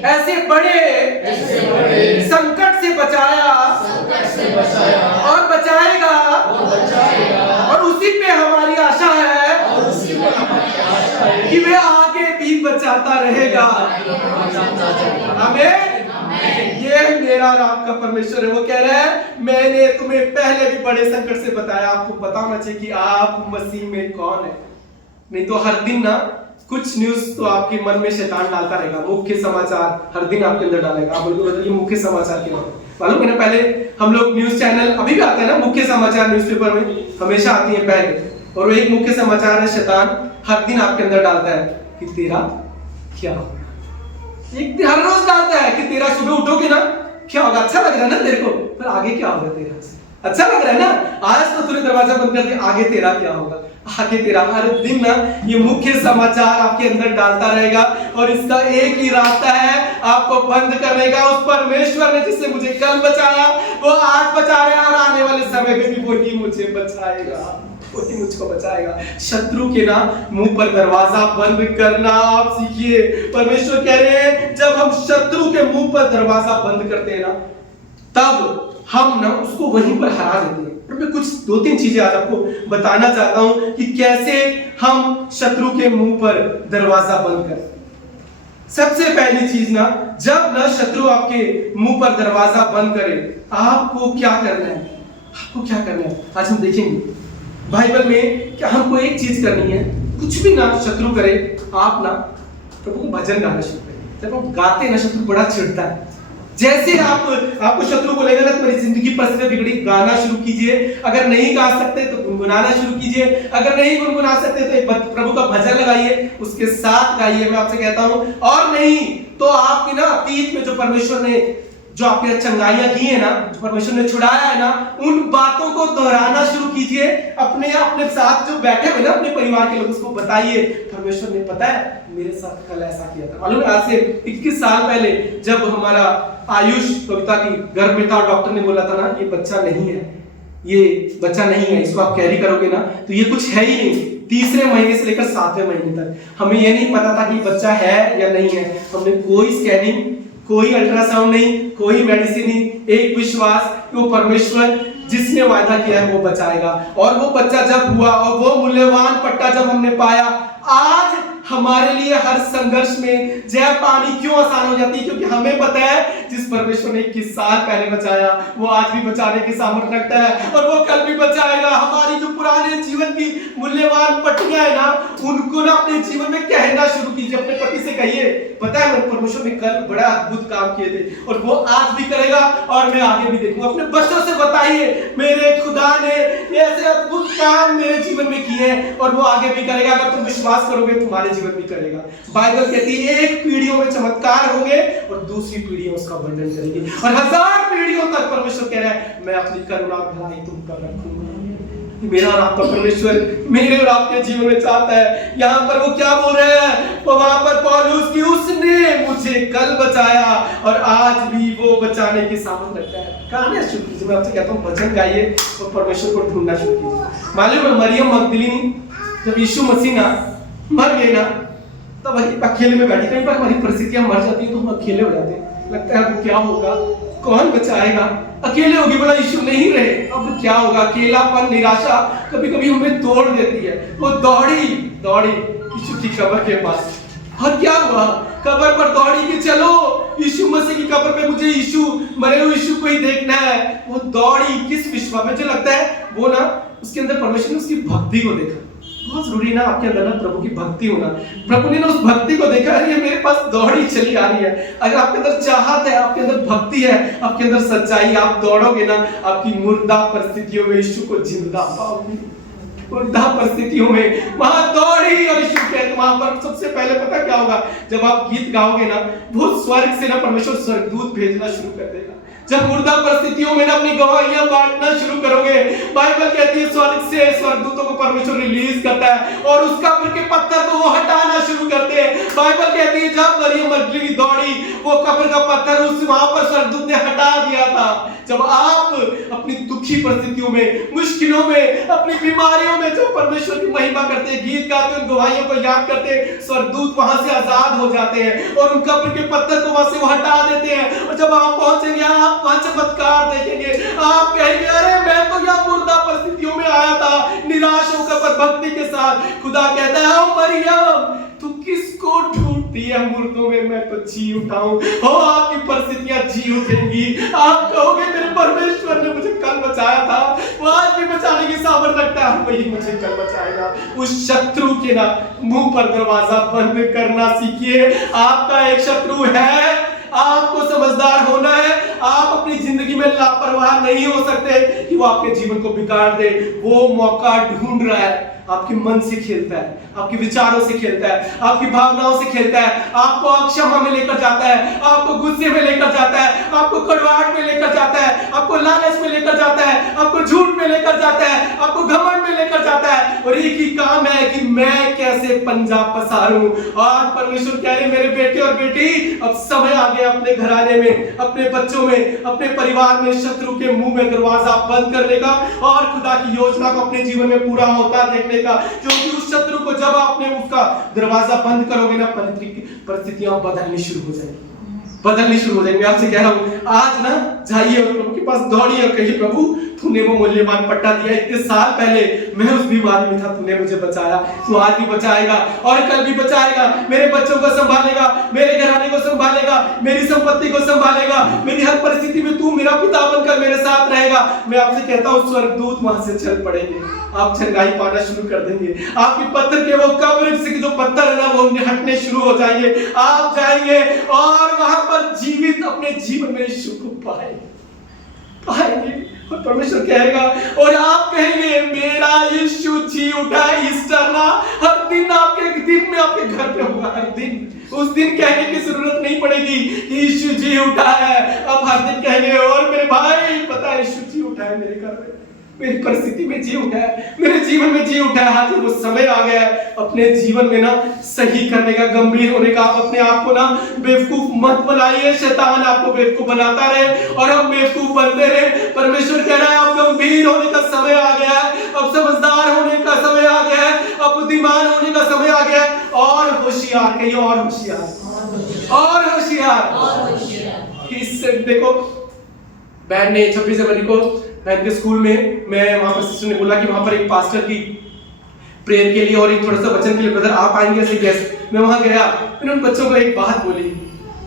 ऐसे बड़े संकट से बचाया और बचाएगा और उसी पे हमारी आशा है कि वे आगे भी बचाता रहेगा। आमीन। ये मेरा और आपका परमेश्वर है। वो कह रहा है मैंने तुम्हें पहले भी बड़े संकट से बताया, आपको पता होना चाहिए कि आप मसीह में कौन है। नहीं तो हर दिन ना कुछ न्यूज़ तो आपके मन में शैतान डालता रहेगा, मुख्य समाचार हर दिन आपके अंदर डालेगा। आप बोलोगे बताइए मुख्य समाचार क्या है? मालूम है ना, पहले हम लोग न्यूज़ चैनल अभी भी आते हैं ना, मुख्य समाचार न्यूज़पेपर में हमेशा आती है पहले, और वो एक मुख्य समाचार है शैतान हर दिन आपके अंदर डालता है कि तेरा क्या होगा। एक हर रोज डालता है कि तेरा सुबह उठोगे ना क्या होगा, अच्छा लग रहा है ना तेरे को, पर आगे क्या होगा तेरा, अच्छा लग रहा है ना, आज तो तूने दरवाजा बंद कर दिया, आगे तेरा क्या होगा, आगे तेरा। हर दिन ना ये मुख्य समाचार आपके अंदर डालता रहेगा और इसका एक ही रास्ता है आपको बंद करने का। उस परमेश्वर ने जिससे मुझे कल बचाया वो आज बचा रहा है और आने वाले समय में भी वही मुझे बचाएगा, वही मुझको बचाएगा। शत्रु के ना मुंह पर दरवाजा बंद करना आप सीखिए। परमेश्वर कह रहे हैं जब हम शत्रु के मुंह पर दरवाजा बंद करते हैं ना, तब हम ना उसको वहीं पर हरा देते हैं। मैं कुछ 2-3 चीजें आज आपको बताना चाहता हूं कि कैसे हम शत्रु के मुंह पर दरवाजा बंद करें। सबसे पहली चीज ना, जब ना शत्रु आपके मुंह पर दरवाजा बंद करे, आपको क्या करना है, आपको क्या करना है आज हम देखेंगे बाइबल में। क्या हमको एक चीज करनी है, कुछ भी ना शत्रु करे, आप ना प्रभु को भजन गाना शुरू करें। जब आप गाते ना शत्रु बड़ा चिढ़ता है। जैसे आपको शत्रु बोलेगा ना तुम्हारी जिंदगी परिस्थिति बिगड़ी, गाना शुरू कीजिए। अगर नहीं गा सकते तो गुनगुनाना शुरू कीजिए, अगर नहीं गुनगुना सकते तो प्रभु का भजन लगाइए, उसके साथ गाइए। मैं आपसे कहता हूं, और नहीं तो आपकी ना अतीत में जो परमेश्वर ने जो आपके चंगाइयां की है ना, जो परमेश्वर ने छुड़ाया है ना, उन बातों को दोहराना शुरू कीजिए। अपने साथ जो बैठे हुए ना अपने परिवार के लोग, उसको बताइए परमेश्वर ने पता है मेरे साथ कल ऐसा किया था। मालूम आज से 21 साल पहले जब हमारा आयुष कविता की गर्भ में था, डॉक्टर ने बोला था ना ये बच्चा नहीं है, ये बच्चा नहीं है, इसको आप कैरी करोगे ना तो ये कुछ है ही नहीं। 3रे महीने से लेकर 7वें महीने तक हमें ये नहीं पता था कि बच्चा है या नहीं है। हमने कोई स्कैनिंग, कोई अल्ट्रासाउंड नहीं, कोई मेडिसिन नहीं, एक विश्वास कि वो परमेश्वर जिसने वादा किया है वो बचाएगा। और वो बच्चा जब हुआ और वो मूल्यवान पट्टा जब हमने पाया, आज हमारे लिए हर संघर्ष में जय पानी क्यों आसान हो जाती है, क्योंकि हमें पता है जिस परमेश्वर ने 21 साल पहले बचाया वो आज भी बचाने की सामर्थ्य रखता है और वो कल भी बचाएगा। हमारी जो पुराने जीवन की मूल्यवान पट्टियां है ना, उनको ना अपने जीवन में कहना शुरू कीजिए। अपने पति से कहिए पता है मेरे परमेश्वर ने कल बड़ा अद्भुत काम किए थे और वो आज भी करेगा और मैं आगे भी देखूंगा। अपने बच्चों से बताइए मेरे खुदा ने ऐसे अद्भुत काम मेरे जीवन में किए हैं और वो आगे भी करेगा। अगर तुम विश्वास करोगे तुम्हारे जीवन भी करेगा। बाइबल कहती है एक पीढ़ियों में चमत्कार होंगे और दूसरी पीढ़ियां उसका वर्णन करेगी और 1000 पीढ़ियों तक परमेश्वर कह रहा है मैं अपनी करुणा भलाई तुम पर रखूंगा। मेरा और आपका परमेश्वर मेरे और आपके जीवन में चाहता है। यहाँ पर वो क्या बोल रहे हैं, वो वहां पर पौलुस की उसने मुझे कल बचाया और आज भी वो बचाने की सामर्थ रखता है। गाना शुरू कीजिए। मैं आपसे कहता हूँ भजन गाइए और परमेश्वर को ढूंढना शुरू कीजिए। मालूम है मरियम मगदलीनी जब यीशु मसीह ना मर गए ना, तब वही अकेले में बैठी। कई बार हमारी परिस्थितियां मर जाती है तो हम अकेले हो जाते हैं, लगता है अब क्या होगा, कौन बचाएगा, अकेले होगी, बोला यीशु नहीं रहे, अब क्या होगा। अकेलापन, निराशा कभी कभी हमें तोड़ देती है। वो दौड़ी यीशु की कब्र के पास और क्या हुआ, कब्र पर दौड़ी कि चलो यीशु मसीह की कब्र पे मुझे मरे हुए यीशु को ही देखना है। वो दौड़ी किस विश्वास में, मुझे लगता है वो ना उसके अंदर परमेश्वर ने उसकी भक्ति को देखा। बहुत जरूरी ना आपके अंदर ना प्रभु की भक्ति होना। प्रभु ने ना उस भक्ति को देखा, ये मेरे पास दौड़ी चली आ रही है। अगर आपके अंदर चाहत है, आपके अंदर भक्ति है, आपके अंदर सच्चाई, आप दौड़ोगे ना, आपकी मुर्दा परिस्थितियों में यीशु को जिंदा पाओगे। मुर्दा परिस्थितियों में वहां दौड़ी और यीशु कहते वहां पर सबसे पहले पता क्या होगा, जब आप गीत गाओगे ना, वो स्वर्ग से ना परमेश्वर स्वर्गदूत भेजना शुरू कर देगा। जब मुर्दा परिस्थितियों में ना अपनी गवाहियां बांटना शुरू करोगे, बाइबल कहती है स्वर्ग से स्वर्गदूतों को परमेश्वर रिलीज करता है और उस कब्र के पत्थर को वो हटाना शुरू करते हैं। बाइबल कहती है जब मरियम मगदलीनी दौड़ी, वो कब्र का पत्थर उस वहां पर स्वर्गदूत ने हटा दिया था। जब आप अपनी दुखी परिस्थितियों में, मुश्किलों में, अपनी बीमारियों में जब परमेश्वर की महिमा करते हैं, गीत गाते हैं, उन गवाहियों को याद करते हैं, स्वर्गदूत वहां से आजाद हो जाते हैं और उन कब्र के पत्थर को वहां से वो हटा देते हैं। और जब आप पहुंचेंगे, आप वहां चमत्कार देखेंगे, आप कहेंगे अरे मैं तो यहाँ मुर्दा परिस्थितियों में आया था, निराश होकर पर भक्ति के साथ खुदा कहता है मरियम तू किसको ढूंढती है मुर्दों में, मैं तो जी उठा हूं। हो आपकी परिस्थितियां जी उठेंगी, आप कहोगे मेरे परमेश्वर ने मुझे कल बचाया था, वो आज भी बचाने की सामर्थ रखता है, वही मुझे कल बचाएगा। उस शत्रु के ना मुंह पर दरवाजा बंद करना सीखिए। आपका एक शत्रु है, आपको समझदार होना है। आप अपनी जिंदगी में लापरवाह नहीं हो सकते कि वो आपके जीवन को बिगाड़ दे। वो मौका ढूंढ रहा है, आपके मन से खेलता है, आपके विचारों से खेलता है, आपकी भावनाओं से खेलता है, आपको अक्षमा में लेकर जाता है, आपको गुस्से में लेकर जाता है, आपको कड़वाहट में लेकर जाता है, आपको लालच में लेकर जाता है, आपको झूठ में लेकर जाता है, आपको घमंड में लेकर जाता है। और एक ही काम है कि मैं कैसे पंजा पसारूं। आज परमेश्वर कह रहे मेरे बेटे और बेटी, अब समय आ गया अपने घराने में, अपने बच्चों में, अपने परिवार में शत्रु के मुंह में दरवाजा बंद करने का और खुदा की योजना को अपने जीवन में पूरा होता देखने का। क्योंकि उस शत्रु को जब आपने उसका दरवाजा बंद करोगे ना, परिस्थितियां बदलनी शुरू हो जाएंगी, बदलनी शुरू हो जाएंगे। आपसे कह रहा हूं आज ना जाइए और प्रभु के पास दौड़िए और कहिए प्रभु तूने वो मूल्यवान पट्टा दिया, इतने साल पहले मैं उस बीमारी में था, तूने मुझे बचाया, तू आज भी बचाएगा और कल भी बचाएगा, मेरे बच्चों को संभालेगा, मेरे घराने को संभालेगा, मेरी संपत्ति को संभालेगा, मेरी हर परिस्थिति में तू मेरा पिता बनकर मेरे साथ रहेगा। मैं आपसे कहता हूं स्वर्गदूत वहां से चल पड़ेंगे, आप चंगाई पाना शुरू कर देंगे, आपके पत्थर के वो कब्र से जो पत्थर है ना वो हटने शुरू हो जाएंगे, आप जाएंगे और वहां पर जीवित अपने जीवन में यीशु को पाएंगे। और परमेश्वर कहेगा और आप कहेंगे मेरा यीशु जी उठा है। ईस्टर ना हर दिन आपके दिन में आपके घर पे होगा, हर दिन। उस दिन कहने की जरूरत नहीं पड़ेगी यीशु जी उठा है, अब हर दिन कहेंगे और मेरे भाई पता है यीशु जी उठा है, मेरे घर में, मेरी परिस्थिति में जी उठा है, मेरे जीवन में जी उठा है। आज वो समय आ गया है अपने जीवन में ना सही करने का, गंभीर होने का। आप अपने आप को ना बेवकूफ मत बनाइए, शैतान आपको बेवकूफ बनाता रहे और हम बेवकूफ बनते रहे। परमेश्वर कह रहा है अब गंभीर होने का समय आ गया है, अब समझदार होने का समय आ गया है, अब बुद्धिमान होने का समय आ गया है। और होशियार, कहिए और होशियार, और होशियार। इससे देखो बहन ने 26 जनवरी को बहन के स्कूल में, मैं वहां पर सिस्टर ने बोला कि वहां पर एक पास्टर की प्रेयर के लिए और एक थोड़ा सा वचन के लिए ब्रदर आप आएंगे ऐसे गेस्ट। मैं वहां गया, मैंने उन बच्चों को एक बात बोली।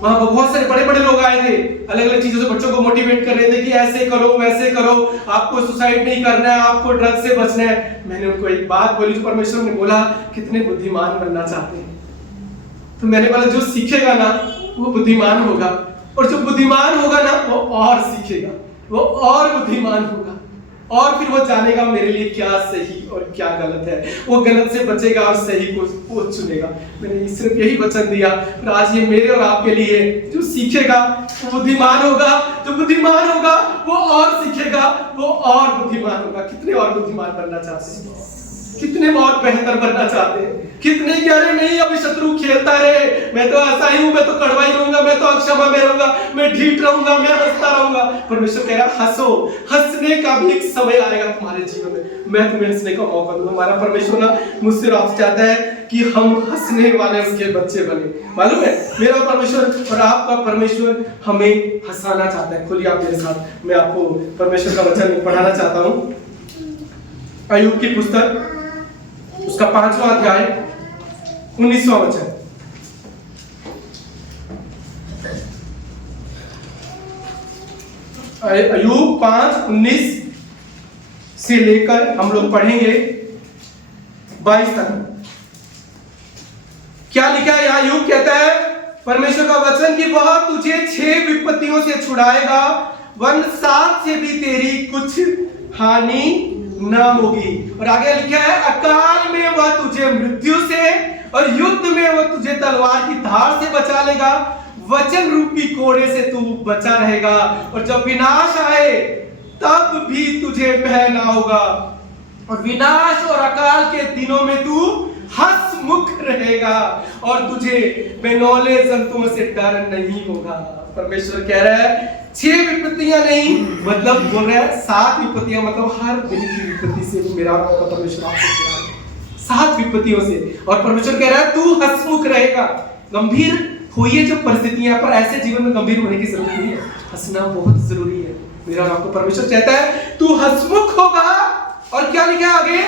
वहां पर बहुत सारे बड़े बड़े लोग आए थे, अलग अलग चीजों से बच्चों को मोटिवेट कर रहे थे कि ऐसे करो वैसे करो, आपको सुसाइड नहीं करना है, आपको ड्रग से बचना है। मैंने उनको एक बात बोली, परमेश्वर ने बोला कितने बुद्धिमान बनना चाहते हैं। तो मैंने बोला जो सीखेगा ना वो बुद्धिमान होगा, और जो बुद्धिमान होगा ना वो और सीखेगा, वो और बुद्धिमान होगा, और फिर वो जानेगा मेरे लिए क्या सही और क्या गलत है। वो गलत से बचेगा और सही को वो चुनेगा। मैंने सिर्फ यही वचन दिया। और आज ये मेरे और आपके लिए, जो सीखेगा वो बुद्धिमान होगा, जो बुद्धिमान होगा वो और सीखेगा, वो और बुद्धिमान होगा। कितने और बुद्धिमान बनना चाहते हैं, कितने और बेहतर बनना चाहते हैं, कितने कह रहे नहीं अभी शत्रु खेलता रहे, मैं तो ऐसा ही हूं, मैं तो कड़वा ही रहूंगा, मैं तो अक्षमा में रहूंगा, मैं ढीठ रहूंगा, मैं हंसता रहूंगा। परमेश्वर कह रहा हंसो, हंसने का भी एक समय आएगा तुम्हारे जीवन में, मैं तुम्हें हंसने का मौका दूंगा। हमारा परमेश्वर ना मुझसे आपसे चाहता है कि हम हंसने वाले उसके बच्चे बने। मालूम है मेरा परमेश्वर और आपका परमेश्वर हमें हंसाना चाहता है। खोलिए आप मेरे साथ, मैं आपको परमेश्वर का वचन पढ़ाना चाहता हूँ। अय्यूब की पुस्तक उसका 5वां अध्याय 19वां वचन। अय्यूब 5:19 से लेकर हम लोग पढ़ेंगे 22 तक। क्या लिखा है? अय्यूब कहता है परमेश्वर का वचन कि वह तुझे 6 विपत्तियों से छुड़ाएगा, वन 7 से भी तेरी कुछ हानि ना होगी। और आगे लिखा है, अकाल में वह तुझे मृत्यु से और युद्ध में वह तुझे तलवार की धार से बचा लेगा। वचन रूपी कोड़े से तू बचा रहेगा और जब विनाश आए तब भी तुझे भय ना होगा। और विनाश और अकाल के दिनों में तू हंसमुख रहेगा और तुझे बेनौले जंतुओं से डर नहीं होगा। परमेश्वर कह रहा है 6 विपत्तियां नहीं, मतलब बोल रहा है 7 विपत्तियां, मतलब हर दिन की विपत्ति से मेरा आपका परमेश्वर आपको प्यार है, 7 विपत्तियों से। और परमेश्वर कह रहा है तू हंसमुख रहेगा। गंभीर हुई है जो परिस्थितियां, पर ऐसे जीवन में गंभीर होने की जरूरत नहीं है, हंसना बहुत जरूरी है। मेरा आपको परमेश्वर कहता है तू हंसमुख होगा। और क्या लिखा है आगे,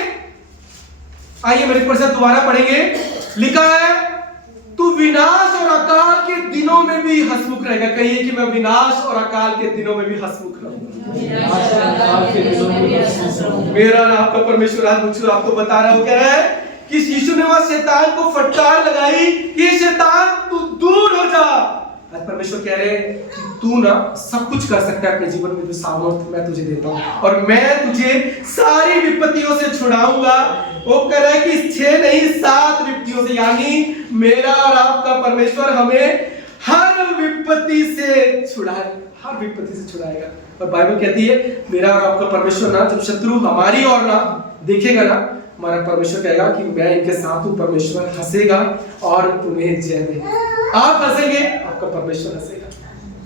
आइए मेरे पर दोबारा पढ़ेंगे। लिखा है तू विनाश और अकाल के दिनों में भी हंसमुख रहेगा। कहिए कि मैं विनाश और अकाल के दिनों में भी हंसमुख रहूंगा। मेरा आपका परमेश्वर आज मुझे आपको बता रहा हूं, कह रहा है कि यीशु ने वहां शैतान को फटकार लगाई कि शैतान तू दूर हो जा। आज परमेश्वर कह रहे हैं कि तू ना सब कुछ कर सकता है अपने जीवन में, जो सामर्थ्य मैं तुझे देता हूं और मैं तुझे सारी विपत्तियों से छुड़ाऊंगा। वो कह रहा है कि 6 नहीं 7 विपत्तियों से, यानी मेरा और आपका परमेश्वर हमें हर विपत्ति से छुड़ाए, हर विपत्ति से छुड़ाएगा। और बाइबल कहती है मेरा और आपका परमेश्वर ना जब शत्रु हमारी ओर ना देखेगा ना, हमारा परमेश्वर कहेगा कि मैं इनके साथ हूं। परमेश्वर हंसेगा और तुम्हें जय देगा। आप हंसेंगे, आपका परमेश्वर हंसेगा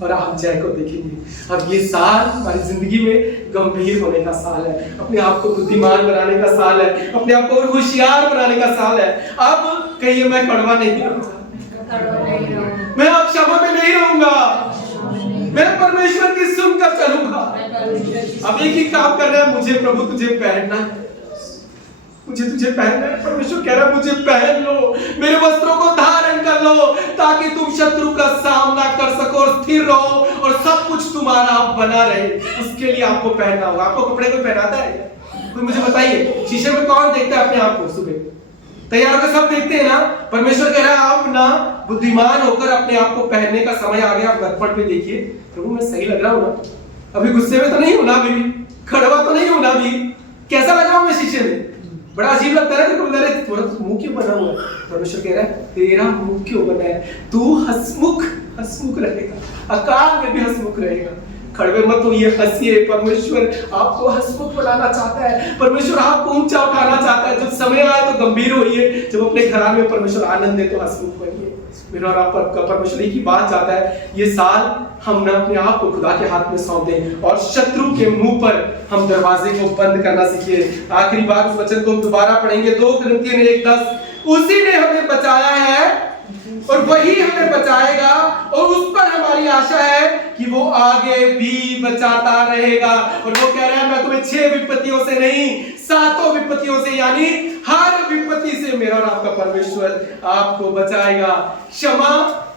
और आप जय को देखेंगे। अब ये साल हमारी जिंदगी में गंभीर होने का साल है, अपने आप को बुद्धिमान बनाने का साल है, अपने आप को और होशियार बनाने का साल है। अब कहिए मैं कड़वा नहीं रहूंगा, मैं अब क्षमा में नहीं रहूंगा, मैं परमेश्वर की सुनकर चलूंगा। अब एक ही काम कर रहा है, मुझे प्रभु तुझे पहनना है, मुझे तुझे पहनना है। परमेश्वर कह रहा है मुझे पहन लो, मेरे वस्त्रों को धारण कर लो ताकि तुम शत्रु का सामना कर सको और स्थिर रहो और सब कुछ तुम्हारा बना रहे। उसके लिए आपको पहनना होगा। आपको कपड़े कोई पहनाता है? कोई मुझे बताइए, शीशे में कौन देखता है अपने आप को? सुबह तैयार होकर सब देखते हैं ना। परमेश्वर कह रहा है आप ना बुद्धिमान होकर अपने आप को पहनने का समय आ गया। आप दर्पण में देखिए, प्रभु मैं सही लग रहा हूं ना? अभी गुस्से में तो नहीं हूं ना, अभी खड़वा तो नहीं हूं ना, अभी कैसा लग रहा हूं मैं शीशे में? बड़ा अजीब लगता है ना कि थोड़ा मुंह क्यों बना हुआ है? परमेश्वर कह रहा है तेरा मुंह क्यों बना है? तू हंसमुख रहेगा, अकाल में भी हंसमुख रहेगा। खड़वे मत होइए, हंसिए। परमेश्वर आपको हंसमुख बनाना चाहता है, परमेश्वर आपको ऊंचा उठाना चाहता है। जब समय आए तो गंभीर होइए, जब अपने घराने में परमेश्वर आनंद दे तो हंसमुख होइए। मेरा और आपका परमेश्वर एक ही बात चाहता है, ये साल हम ना अपने आप को खुदा के हाथ में सौंप दें और शत्रु के मुंह पर हम दरवाजे को बंद करना सीखिए। आखिरी बात, उस वचन को हम दोबारा पढ़ेंगे, 2 कुरिन्थियन 1:10। उसी ने हमें बचाया है और वही हमें बचाएगा और उस पर हमारी आशा है कि वो आगे भी बचाता रहेगा। और वो कह रहा है मैं तुम्हें 6 विपत्तियों से नहीं 7 विपत्तियों से, यानी हर विपत्ति से मेरा और आपका परमेश्वर आपको बचाएगा। क्षमा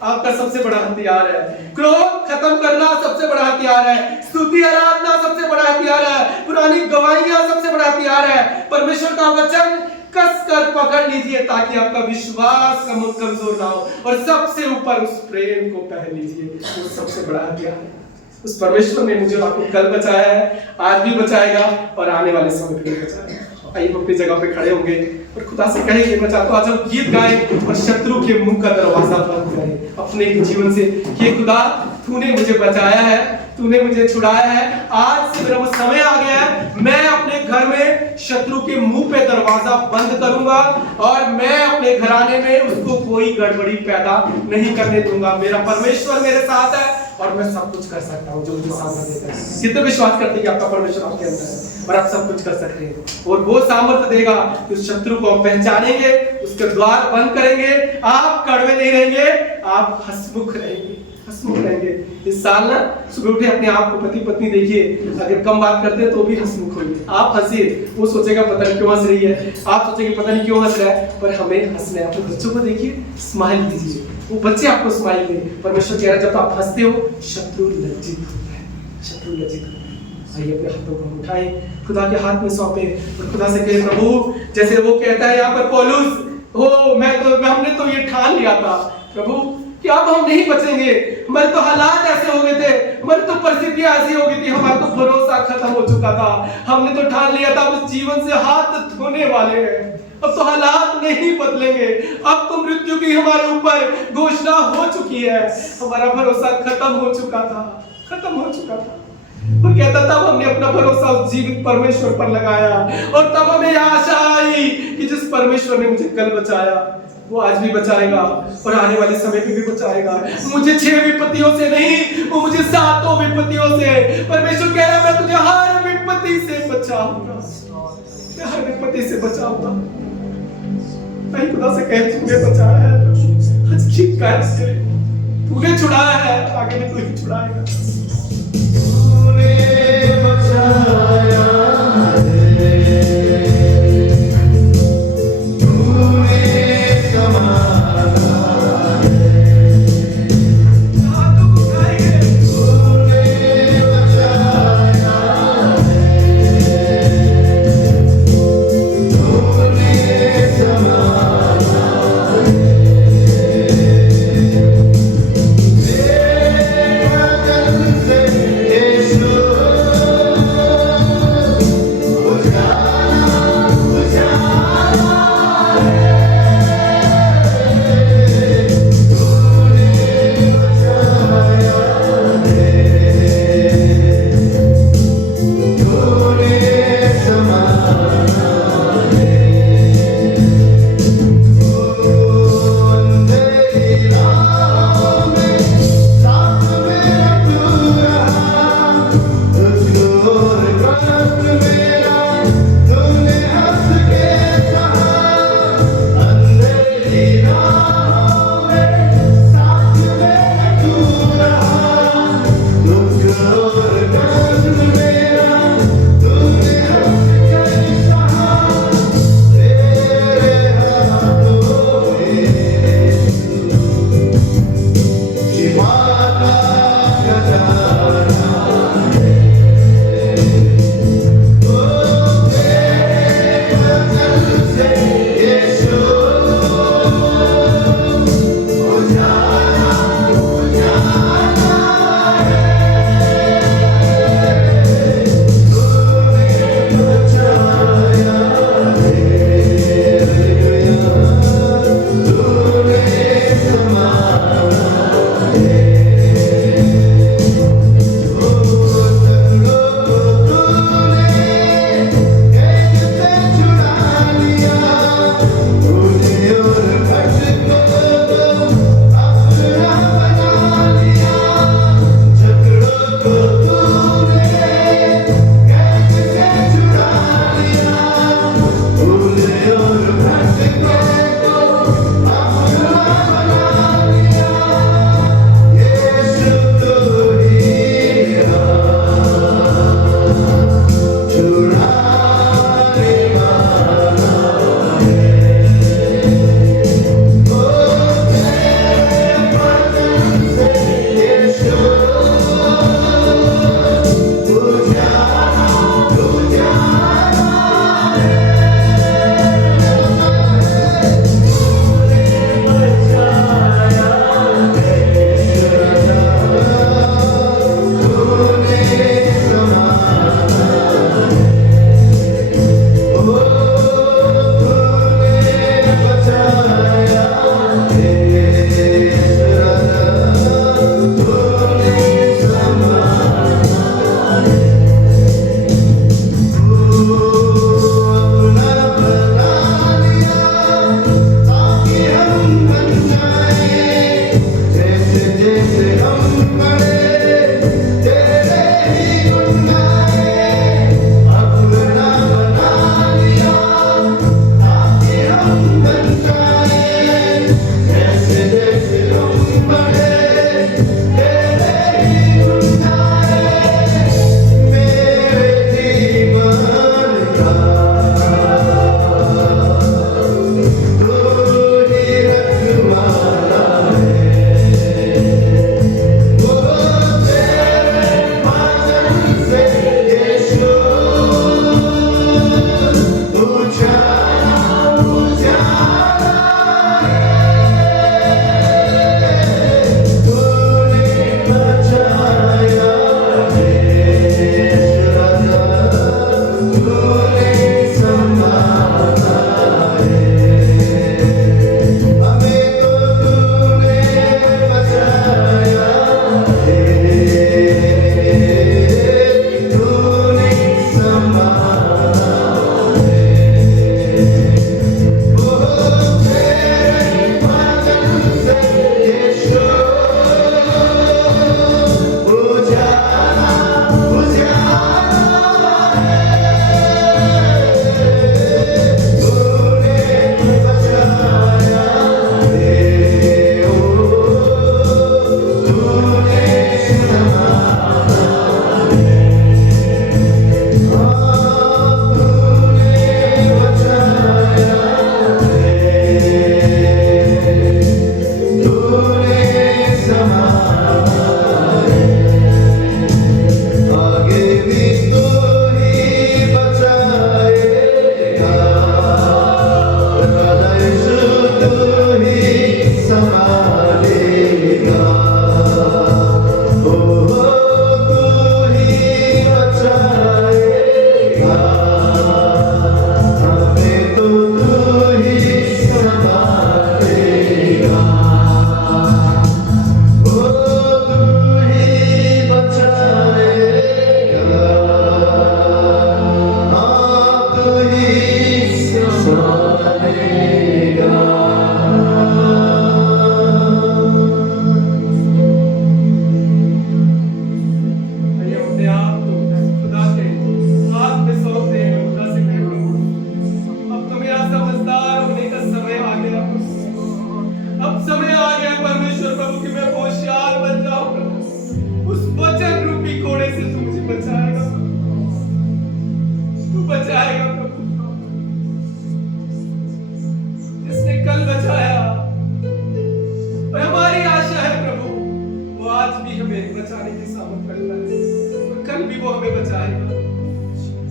आपका सबसे बड़ा हथियार है, क्रोध खत्म करना सबसे बड़ा हथियार है, स्तुति आराधना सबसे बड़ा हथियार है, पुरानी गवाहियां सबसे बड़ा हथियार है। परमेश्वर का वचन कसकर पकड़ लीजिए ताकि आपका विश्वास कमजोर ना हो और सबसे ऊपर उस प्रेम को पहन लीजिए, वो सबसे बड़ा हथियार है। उस परमेश्वर ने मुझे आपको कल बचाया है, आज भी बचाएगा और आने वाले समय पे भी बचाएगा। आइए हम अपनी जगह पे खड़े होंगे और खुदा से कहेंगे मैं चाहता हूं आज हम गीत गाएं और शत्रु के मुंह का दरवाजा बंद करें अपने जीवन से कि खुदा तूने मुझे बचाया है, तूने मुझे छुड़ाया है। आज से मेरा वो समय आ गया है, मैं अपने घर में शत्रु के मुंह पे दरवाजा बंद करूंगा और मैं अपने घराने में उसको कोई गड़बड़ी पैदा नहीं करने दूंगा। मेरा परमेश्वर मेरे साथ है और मैं सब कुछ कर सकता हूं जो मुझे सामर्थ्य देता है। कितने विश्वास करते हैं कि आपका परमेश्वर आपके अंदर है और आप सब कुछ कर सकते हैं और वो सामर्थ्य देगा कि उस शत्रु को पहचानेंगे, उसके द्वार बंद करेंगे, आप कड़वे नहीं रहेंगे, आप हंसमुख रहेंगे, हंसमुख रहेंगे। इस साल ना सुबह उठे अपने आप को पति पत्नी देखिए, अगर कम बात करते हैं तो भी हंसमुख होइए। आप हंसिए, वो सोचेगा पता नहीं क्यों हंस रही है, आप सोचेंगे पता नहीं क्यों हंस रहा है, पर हमें हंसना है। अपने बच्चों को देखिए, स्माइल दीजिए, वो बच्चे आपको स्माइल दें। परमेश्वर कह रहा है जब आप हंसते हो शत्रु लज्जित होता है, शत्रु लज्जित होता है। आइए अपने हाथों को उठाएं, खुदा के हाथ में सौंपे और खुदा से कहें प्रभु, जैसे वो कहता है यहाँ पर पौलुस, हमने तो ये ठान लिया था प्रभु कि अब हम नहीं बचेंगे, हमारे तो हालात ऐसे हो गए थे, हमारी तो परिस्थितियां ऐसी हो गई थी, हमारा तो भरोसा भरोसा खत्म हो चुका था। हमने तो ठान लिया था उस जीवन से हाथ धोने वाले हैं। अब तो हालात नहीं बदलेंगे। अब तो मृत्यु की हमारे ऊपर घोषणा हो चुकी है। हमारा भरोसा खत्म हो चुका था, खत्म हो चुका था। वो कहता तब हमने अपना भरोसा उस जीवित परमेश्वर पर लगाया, और तब हमें आशा आई कि जिस परमेश्वर ने मुझे कल बचाया वो आज भी बचाएगा और आने वाले समय में भी बचाएगा। मुझे 6 विपत्तियों से नहीं, वो मुझे 7 विपत्तियों से। परमेश्वर कह रहा है मैं तुझे हर विपत्ति से बचाऊंगा, मैं हर विपत्ति से बचाऊंगा। मैं खुदा से कह तूने बचाया है, आज की कैसे तूने छुड़ाया है, आगे भी तू ही छुड़ाएगा। तूने बचाया हमें बचाएगा।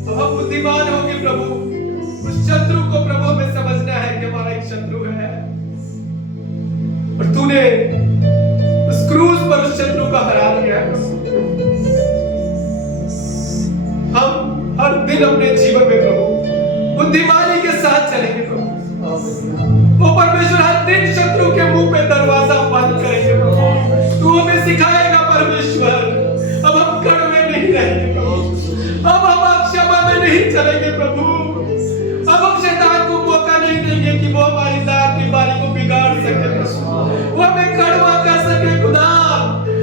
तो हम बुद्धिमान होंगे प्रभु, उस शत्रु को प्रभु हमें समझना है कि हमारा एक शत्रु है, और तूने उस क्रूस पर उस शत्रु को हरा दिया है। हम हर दिन अपने जीवन में प्रभु बुद्धिमानी के साथ चलेंगे प्रभु। वो परमेश्वर हर दिन शत्रु के मुंह पे दरवाजा बंद करेंगे प्रभु। तू हमें सिखाएगा परमेश्वर, अब हम कड़वे नहीं रहेंगे प्रभु, अब हम क्षमा में नहीं चलेंगे प्रभु, अब हम शैतान को मौका नहीं देंगे कि वो हमारी दात की बारी को बिगाड़ सके, वो हमें कड़वा कर सके खुदा।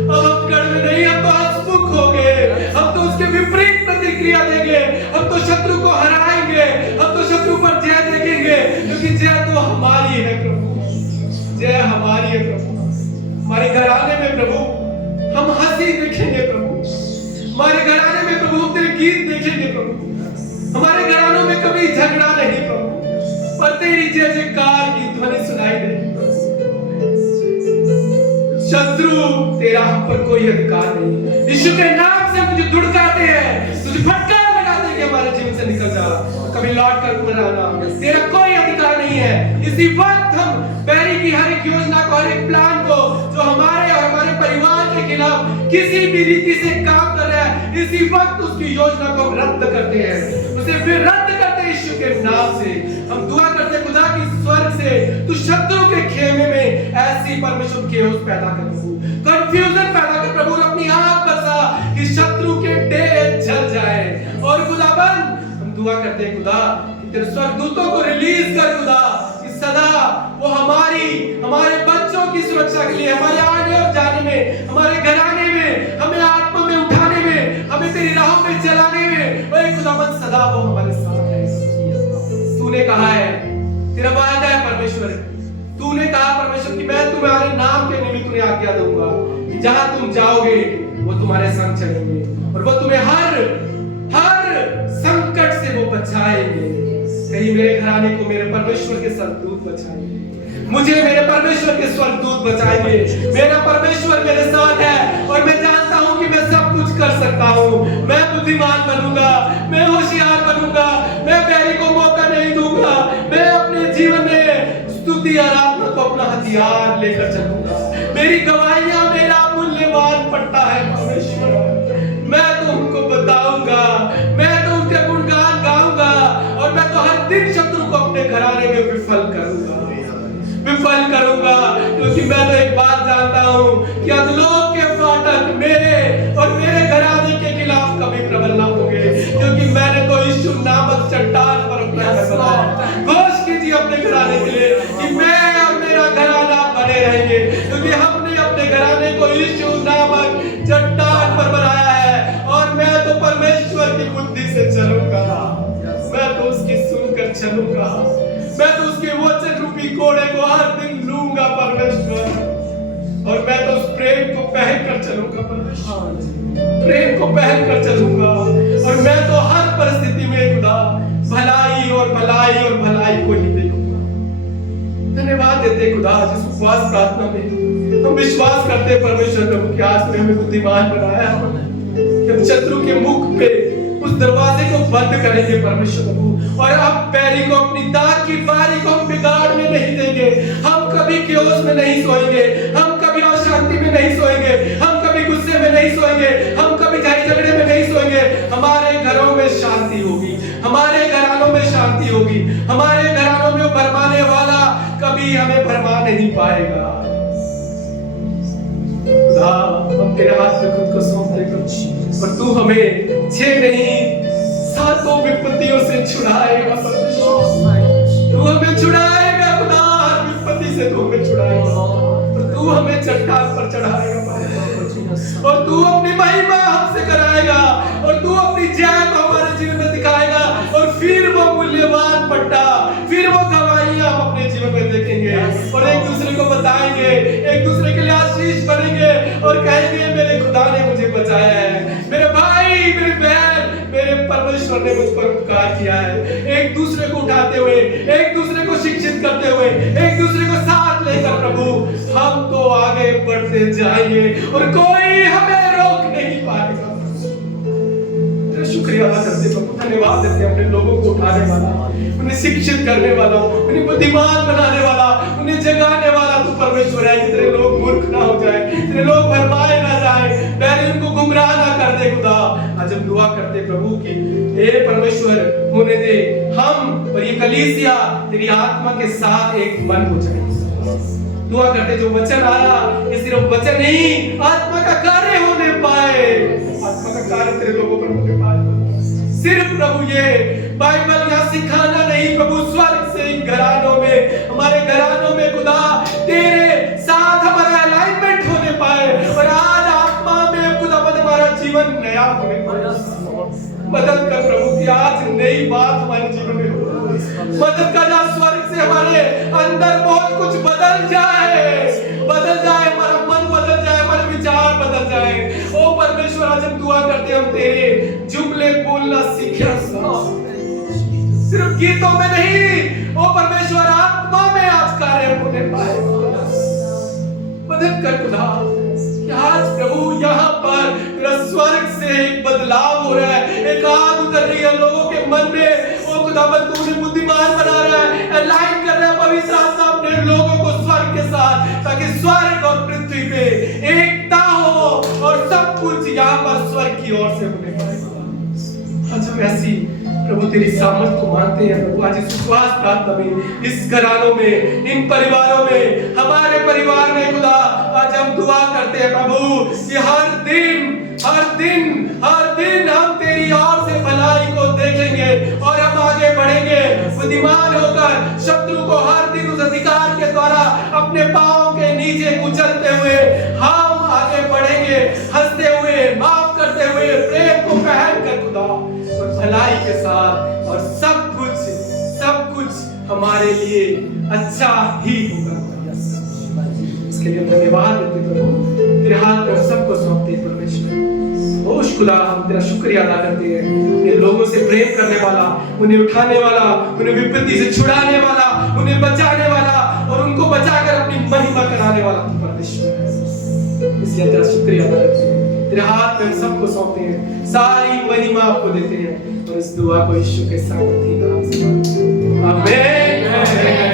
अब हम कड़वे नहीं, हम तो हंसमुख होंगे, हम तो उसके विपरीत प्रतिक्रिया देंगे, हम तो शत्रु को हराएंगे, हम तो शत्रु पर जय देखेंगे, क्योंकि जय तो हमारी है प्रभु, जय हमारी है प्रभु। हमारे घराने में प्रभु हम हंसी देखेंगे प्रभु, हमारे घराने में प्रभु हम तेरे गीत देखेंगे प्रभु, हमारे घरानों में कभी झगड़ा नहीं प्रभु, पर तेरी जय जयकार की ध्वनि सुनाई देगी। शत्रु तेरा हम पर कोई अधिकार नहीं। यीशु के नाम से तुझे धुड़काते हैं, तुझे फटकार लगाते हैं कि हमारे जीवन से निकल जा, कभी लौट कर मत आना, तेरा कोई अधिकार नहीं है। इसी वक्त हम बैरी की हर एक योजना को, हर एक प्लान को जो हमारे और हमारे परिवार के खिलाफ किसी भी रीति से काम कर रहा है, इसी वक्त उसकी योजना को हम रद्द करते हैं, उसे फिर रद्द करते हैं यीशु के नाम से। हम दुआ करते हैं खुदा की स्वर्ग से तू शत्रु के खेमे में ऐसी परमेश्वर केओस पैदा कर प्रभु, कंफ्यूजन पैदा कर प्रभु, अपनी आग बरसा कि शत्रु के डेरे जल जाए। और खुदाबंद हम दुआ करते हैं खुदा कि तेरे स्वर्गदूतों को रिलीज कर खुदा, कि सदा वो हमारे बच्चों की सुरक्षा के लिए, हमारे आने और जाने में, हमारे घराने में, हमें आत्मा में उठाने में, हमें तेरी राहों पे चलाने में, ओए खुदाबंद सदा वो हमारे साथ है। तूने कहा है, तेरा वादा है परमेश्वर, तूने कहा परमेश्वर कि मैं तुम्हारे नाम के निमित्त तुम्हें आज्ञा दूंगा, जहां तुम जाओगे वो तुम्हारे संग चलेंगे, और वो तुम्हें हर संकट से वो बचाएंगे। कहीं मेरे घराने को मेरे परमेश्वर के स्वर्गदूत बचाएंगे, मुझे मेरे परमेश्वर के स्वर्गदूत बचाएंगे। मेरा परमेश्वर मेरे साथ है, और मैं जानता हूं कि मैं सब कुछ कर सकता हूं। मैं बुद्धिमान बनूंगा, मैं होशियार बनूंगा, मैं बैरी को मौका नहीं दूंगा, मैं अपने जीवन में स्तुति आराधना को अपना हथियार लेकर चलूंगा। मेरी गवाहियां मेरा मूल्यवान पट्टा है परमेश्वर, मैं तो उनको बताऊंगा, मैं तो उनके गुणगान गाऊंगा, और मैं तो हर दिन शत्रु को अपने घराने में विफल करूंगा, क्योंकि मैं तो एक बात जानता हूं कि अधोलोक के फाटक मेरे और मेरे घराने के खिलाफ कभी प्रबल ना होंगे, क्योंकि मैंने तो यीशु नामक चट्टान पर अपना घर बनाया। घोष कीजिए अपने घराने के लिए कि मैं और मेरा घराना बने रहेंगे, क्योंकि हमने अपने घराने को यीशु नामक चट्टान पर बनाया है, और मैं तो परमेश्वर की बुद्धि से चलूंगा, मैं तो उसकी सुनकर चलूंगा, मैं तो उसके वचन रूपी घोड़े को हर दिन लूंगा परमेश्वर, और मैं तो उस प्रेम को पहन कर चलूंगा परमेश्वर, प्रेम को पहन कर चलूंगा, और मैं तो हर परिस्थिति में खुदा भलाई और भलाई और भलाई को ही देखूंगा। धन्यवाद देते खुदा, जिस उपवास प्रार्थना में हम विश्वास करते परमेश्वर प्रभु कि आज हमें बुद्धिमान बनाया, कि हम शत्रु के मुख पे उस दरवाजे को बंद करेंगे परमेश्वर प्रभु, और अब बैरी को अपनी दाग की बारी को हम बिगाड़ में नहीं देंगे। हम कभी क्योस में नहीं सोएंगे, हम कभी अशांति में नहीं सोएंगे, हम कभी गुस्से में नहीं सोएंगे, हम कभी लड़ाई झगड़े में नहीं सोएंगे। हमारे घरों में शांति होगी, हमारे घरानों में शांति होगी, हमारे घरानों में भरमाने वाला कभी हमें भरमा नहीं पाएगा। खुदा हम तेरे हाथ में खुद को सौंपते हैं, और तू हमें 6 नहीं 7 विपत्तियों से छुड़ाएगा परमेश्वर, तू हमें छुड़ाएगा खुदा, हर विपत्ति से तू हमें छुड़ाएगा, और तू हमें चट्टान पर चढ़ाएगा, और तू अपनी महिमा हमसे कराएगा, और तू अपनी जय को हमारे जीवन में दिखाएगा, और फिर वो मूल्यवान पट्टा, फिर वो गवाहियां हम अपने जीवन में देखेंगे, और एक दूसरे को बताएंगे, एक दूसरे के लिए आशीष बनेंगे, और कहेंगे मेरे खुदा ने मुझे बचाया है, मेरे भाई, मेरी बहन, मेरे परमेश्वर ने मुझ पर उपकार किया है। एक दूसरे को उठाते हुए, एक दूसरे को शिक्षित करते हुए, एक दूसरे को साथ लेकर प्रभु हम तो आगे बढ़ते जाएंगे, और कोई हमें रोक नहीं पाएगा। शुक्रिया अदा करते हैं प्रभु, धन्यवाद देते हैं अपने लोगों को उठाने वाला, उन्हें शिक्षित करने वाला, उन्हें बुद्धिमान बनाने वाला, उन्हें जगाने वाला तू परमेश्वर है। कि तेरे लोग मूर्ख ना हो जाए, तेरे लोग भरमाए ना जाए, पहले उनको गुमराह ना कर दे खुदा। आज हम दुआ करते प्रभु की हे परमेश्वर होने दे हम और ये कलीसिया तेरी आत्मा के साथ एक मन हो जाए। दुआ करते जो वचन आया ये सिर्फ वचन नहीं, आत्मा का कार्य होने पाए, आत्मा का कार्य तेरे लोगों पर होने पाए। सिर्फ प्रभु ये बाइबल यहाँ सिखाना नहीं प्रभु, स्वर्ग से इन घरानों में, हमारे घरानों में खुदा तेरे साथ हमारा अलाइनमेंट होने पाए और आज आत्मा में खुदा हमारा जीवन नया होने पाए। मदद कर प्रभु कि आज नई बात हमारे जीवन में हो, मदद कर जा स्वर्ग से हमारे अंदर बहुत कुछ बदल जाए, हमारा मन बदल जाए, हमारे विचार बदल जाए। ओ परमेश्वर आज हम दुआ करते हम तेरे जुमले बोलना सीखे, सिर्फ गीतों में नहीं, ओ परमेश्वर आत्मा में आज कार्य होने पाए। मदद कर खुदा आज प्रभु यहाँ पर तेरा स्वर्ग से एक बदलाव हो रहा है, एक आग उतर रही है लोगों के मन में। ओ खुदावंद तू उन्हें बुद्धिमान बना रहा है, अलाइन कर रहा है पवित्र आत्मा अपने लोगों को स्वर्ग के साथ, ताकि स्वर्ग और पृथ्वी पे एकता हो और सब कुछ यहाँ पर स्वर्ग की ओर से होने पाए। आज हम ऐसी प्रभु तेरी सामर्थ को मानते हैं प्रभु। आज इस विश्वास प्रार्थना में, इस घरानों में, इन परिवारों में, हमारे परिवार में खुदा आज हम दुआ करते हैं प्रभु कि हर दिन हम तेरी ओर से भलाई को देखेंगे और हम आगे बढ़ेंगे बुद्धिमान होकर, शत्रु को हर दिन उस अधिकार के द्वारा अपने पांव के नीचे कुचलते हुए हम आगे बढ़ेंगे, हंसते हुए, माफ करते हुए, प्रेम को पहन कर खुदा और भलाई के साथ, और सब कुछ हमारे लिए अच्छा ही होगा। इसके लिए धन्यवाद देते प्रभु, तेरे हाथ में सबको सौंपते हैं परमेश्वर। ओ खुदा हम तेरा शुक्रिया अदा करते हैं, इन लोगों से प्रेम करने वाला, उन्हें उठाने वाला, उन्हें विपत्ति से छुड़ाने वाला, उन्हें बचाने वाला और उनको बचाकर अपनी महिमा कराने वाला तू परमेश्वर है। इसलिए तेरा शुक्रिया अदा करते हैं, तेरे हाथ में सबको सौंपते हैं, सारी महिमा आपको देते हैं और इस दुआ को यीशु के सामर्थी नाम से आमीन।